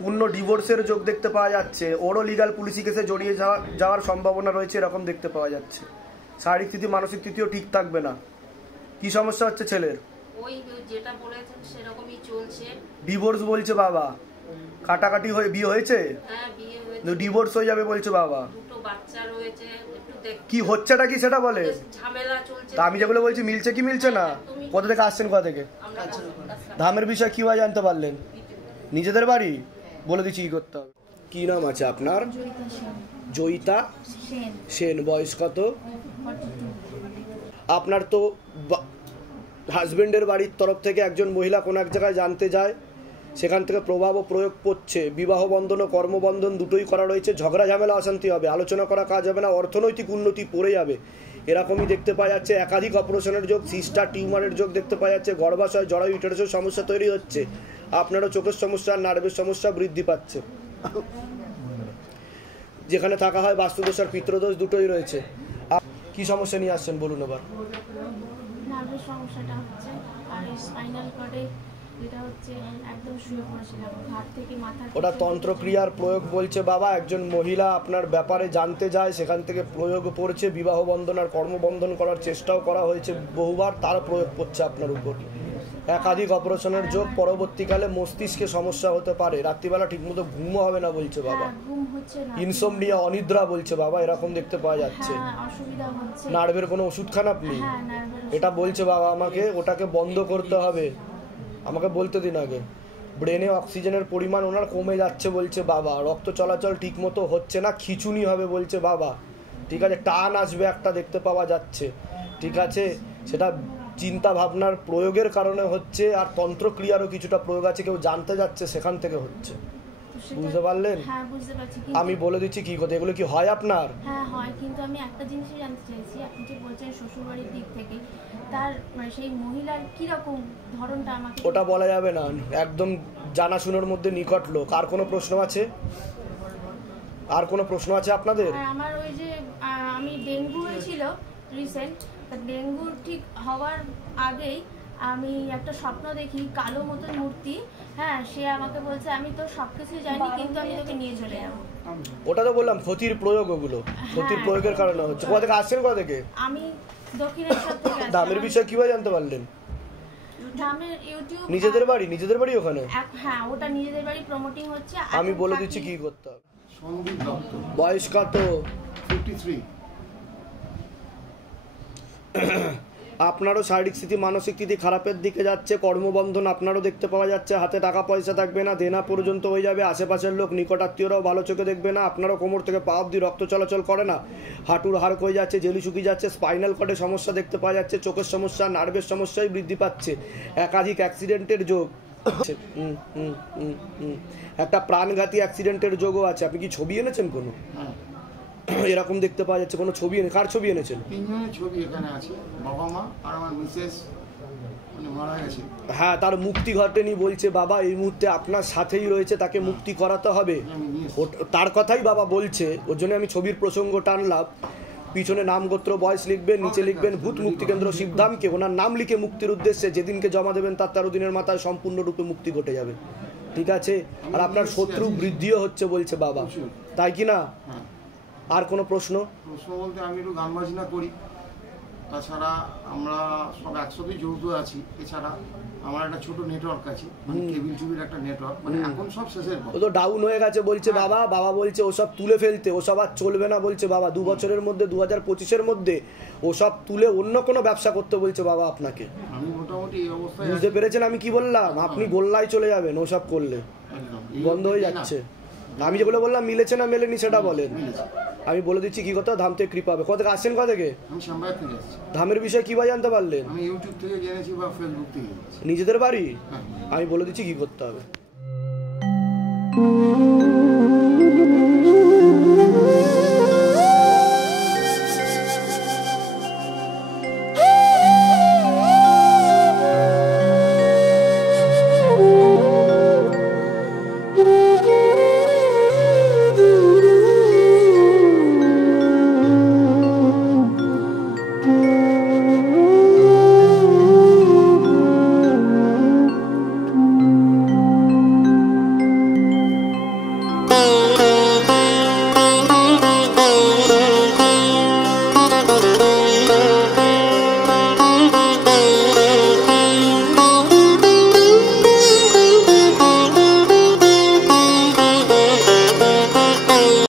পূর্ণ ডিভোর্সের যোগ দেখতে পাওয়া যাচ্ছে, ওরও লিগাল পুলিশি কেসে জড়িয়ে যাওয়ার সম্ভাবনা রয়েছে, এরকম দেখতে পাওয়া যাচ্ছে। শারীরিক স্থিতি মানসিক স্থিতিও ঠিক থাকবে না। কি সমস্যা হচ্ছে ছেলের? ওই যেটা বলেছেন সেরকমই চলছে। ডিভোর্স বলছে বাবা, কাটাকাটি হয়ে বিয়ে হয়েছে? হ্যাঁ, বিয়ে হয়েছে, ডিভোর্স হয়ে যাবে বলছে বাবা। দুটো বাচ্চা রয়েছে, একটু দেখ কি হচ্ছেটা কি সেটা বলে। ঝামেলা চলছে। তা আমি যেগুলো বলছি মিলছে কি মিলছে না? কোথা থেকে আসছেন, কোথা থেকে? ধামের বিষয় কিভাবে জানতে পারলেন? নিজেদের বাড়ি? বলে দিচ্ছি কি করতে হবে। কি নাম আছে আপনার? জয়িতা সেন। বয়স কত? আপনার তো হাজবেন্ডের বাড়ির তরফ থেকে একজন মহিলা কোন এক জায়গায় জানতে যায়, সেখান থেকে প্রভাব ও প্রয়োগ করছে, বিবাহ বন্ধন ও কর্মবন্ধন দুটোই করা রয়েছে, ঝগড়া ঝামেলা অশান্তি হবে, আলোচনা করা কাজ হবে না, অর্থনৈতিক উন্নতি পড়ে যাবে, এরকমই দেখতে পাওয়া যাচ্ছে। একাধিক অপারেশনের যোগ, সিস্টার টিউমারের যোগ দেখতে পাওয়া যাচ্ছে, গর্ভাশয় জরায়ু ইউটেরাসের সমস্যা তৈরি হচ্ছে, আপনারও চোখের সমস্যা আর নার্ভের সমস্যা বৃদ্ধি পাচ্ছে, যেখানে থাকা হয় বাস্তুদোষ আর পিতৃদোষ দুটোই রয়েছে। কি সমস্যা নিয়ে আসছেন বলুন এবার? নার্ভের সমস্যাটা হচ্ছে, আর স্পাইনাল কর্ডে যেটা হচ্ছে একদম শুয়ে পড়েছিলাম, ঘাট থেকে মাথা। ওটা তন্ত্রক্রিয়ার প্রয়োগ বলছে বাবা। একজন মহিলা আপনার ব্যাপারে জানতে যায়, সেখান থেকে প্রয়োগ পড়ছে, বিবাহ বন্ধন আর কর্মবন্ধন করার চেষ্টাও করা হয়েছে বহুবার, তার প্রয়োগ করছে আপনার উপর। একাধিক অপারেশনের যোগ, পরবর্তীকালে মস্তিষ্কে সমস্যা হতে পারে, রাত্রিবেলা ঠিকমতো ঘুমও হবে না বলছে বাবা, ইনসোমনিয়া অনিদ্রা বলছে বাবা, এরকম দেখতে পাওয়া যাচ্ছে। নার্ভের কোনো ওষুধ খান আপনি? এটা বলছে বাবা আমাকে, ওটাকে বন্ধ করতে হবে, আমাকে বলতে দিন আগে। ব্রেনে অক্সিজেনের পরিমাণ ওনার কমে যাচ্ছে বলছে বাবা, রক্ত চলাচল ঠিক মতো হচ্ছে না, খিঁচুনি হবে বলছে বাবা, ঠিক আছে, টান আসবে একটা দেখতে পাওয়া যাচ্ছে, ঠিক আছে, সেটা চিন্তা ভাবনার প্রয়োগের কারণে হচ্ছে, আর তন্ত্রক্রিয়ারও কিছুটা প্রয়োগ আছে, কেউ জানতে যাচ্ছে সেখান থেকে হচ্ছে, বুঝতে পারলেন? হ্যাঁ বুঝতে পারছি। আমি বলে দিচ্ছি কি কথা, এগুলো কি হয় আপনার? হ্যাঁ হয়, কিন্তু আমি একটা জিনিসই জানতে চাইছি, আপনি যে বলছেন শ্বশুরবাড়ির দিক থেকে, তার মানে সেই মহিলার কিরকম ধরনটা আমাকে ওটা বলা যাবে না, একদম জানাশোনার মধ্যে নিকট লোক। আর কোনো প্রশ্ন আছে? আর কোনো প্রশ্ন আছে আপনাদের? আমার ওই যে আমি ডেঙ্গু হয়েছিল রিসেন্ট, ডেঙ্গু ঠিক হওয়ার আগেই আমি একটা স্বপ্ন দেখি, কালো মতন মূর্তি, হ্যাঁ, সে আমাকে বলছে আমি তো সবকিছু জানি কিন্তু আমি তোকে নিয়ে চলে যাবো। ওটা তো বললাম ক্ষতির প্রয়োগ, ওগুলো ক্ষতির প্রয়োগের কারণে হচ্ছে। কোথা থেকে আসছেন, কোথা থেকে? আমি দক্ষিণেশ্বর থেকে আসছি। দামের বিষয়ে কিভাবে জানতে পারলেন? দামের ইউটিউব। নিজেদের বাড়ি? নিজেদের বাড়ি ওখানে? হ্যাঁ ওটা নিজেদের বাড়ি প্রমোটিং হচ্ছে। আমি বলে দিচ্ছি কি করতে হবে। সন্দীপ দত্ত, বয়স কত? 53। আপনারও শারীরিক স্থিতি মানসিক স্থিতি খারাপের দিকে যাচ্ছে, কর্মবন্ধন আপনারও দেখতে পাওয়া যাচ্ছে, হাতে টাকা পয়সা থাকবে না, দেনা পর্যন্ত হয়ে যাবে, আশেপাশের লোক নিকটাত্মীয়রাও ভালো চোখে দেখবে না, আপনারও কোমর থেকে পা অব্দি রক্ত চলাচল করে না, হাঁটুর হাড় হয়ে যাচ্ছে, জেলি শুকিয়ে যাচ্ছে, স্পাইনাল কর্ডে সমস্যা দেখতে পাওয়া যাচ্ছে, চোখের সমস্যা, নার্ভের সমস্যাই বৃদ্ধি পাচ্ছে, একাধিক অ্যাক্সিডেন্টের যোগ, একটা প্রাণঘাতী অ্যাক্সিডেন্টের যোগও আছে। আপনি কি ছবি এনেছেন কোনো? এরকম দেখতে পাওয়া যাচ্ছে, কোনো ছবি এনে? কার ছবি এনেছেন? তিনজনের ছবি এখানে আছে, বাবা মা আর আমার মিসেস, মানে মারা গেছে। হ্যাঁ, তার মুক্তি ঘটেনি বলছে বাবা, এই মুহূর্তে আপনার সাথেই রয়েছে, তাকে মুক্তি করাতে হবে, তার কথাই বাবা বলছে, ওর জন্য আমি ছবির প্রসঙ্গ টানলাম। পিছনে নাম গোত্র বয়স লিখবেন, নিচে লিখবেন ভূত মুক্তি কেন্দ্র শিবধামকে, ওনার নাম লিখে মুক্তির উদ্দেশ্যে যেদিনকে জমা দেবেন তার 13 দিনের মাথায় সম্পূর্ণরূপে মুক্তি ঘটে যাবে, ঠিক আছে? আর আপনার শত্রু বৃদ্ধিও হচ্ছে বলছে বাবা, তাই কি না? আর কোনো প্রশ্ন? প্রশ্ন বলতে আমি একটু গান বাজনা করি, তাছাড়া আমরা সব একসাথেই যৌথ আছি, এছাড়া আমার একটা ছোট নেটওয়ার্ক আছে, মানে কেবিল টিভির একটা নেটওয়ার্ক, মানে এখন সব শেষের পর। ও তো ডাউন হয়ে গেছে বলছে বাবা, বাবা বলছে ওসব তুলে ফেলতে, ওসব আর চলবে না বলছে বাবা, 2 বছরের মধ্যে 2025-এর মধ্যে ওসব তুলে অন্য কোনো ব্যবসা করতে বলছে বাবা আপনাকে। আমি মোটামুটি এই অবস্থায় বুঝতে পেরেছেন আমি কি বললাম? আপনি গোল্লায় চলে যাবেন ওসব করলে, বন্ধ হয়ে যাচ্ছে। আমি যেগুলো বললাম মিলেছে না মেলেনি সেটা বলেন। আমি বলে দিচ্ছি কি কথা, ধাম থেকে কৃপা হবে। কোথা থেকে আসছেন? কোথা থেকে? আমি শ্যামবাজার থেকে আসছি। ধামের বিষয়ে কিভাবে জানতে পারলেন? আমি ইউটিউব থেকে জেনেছি বা ফেসবুক থেকে জেনেছি। নিজেদের বাড়ি? আমি বলে দিচ্ছি কি করতে হবে।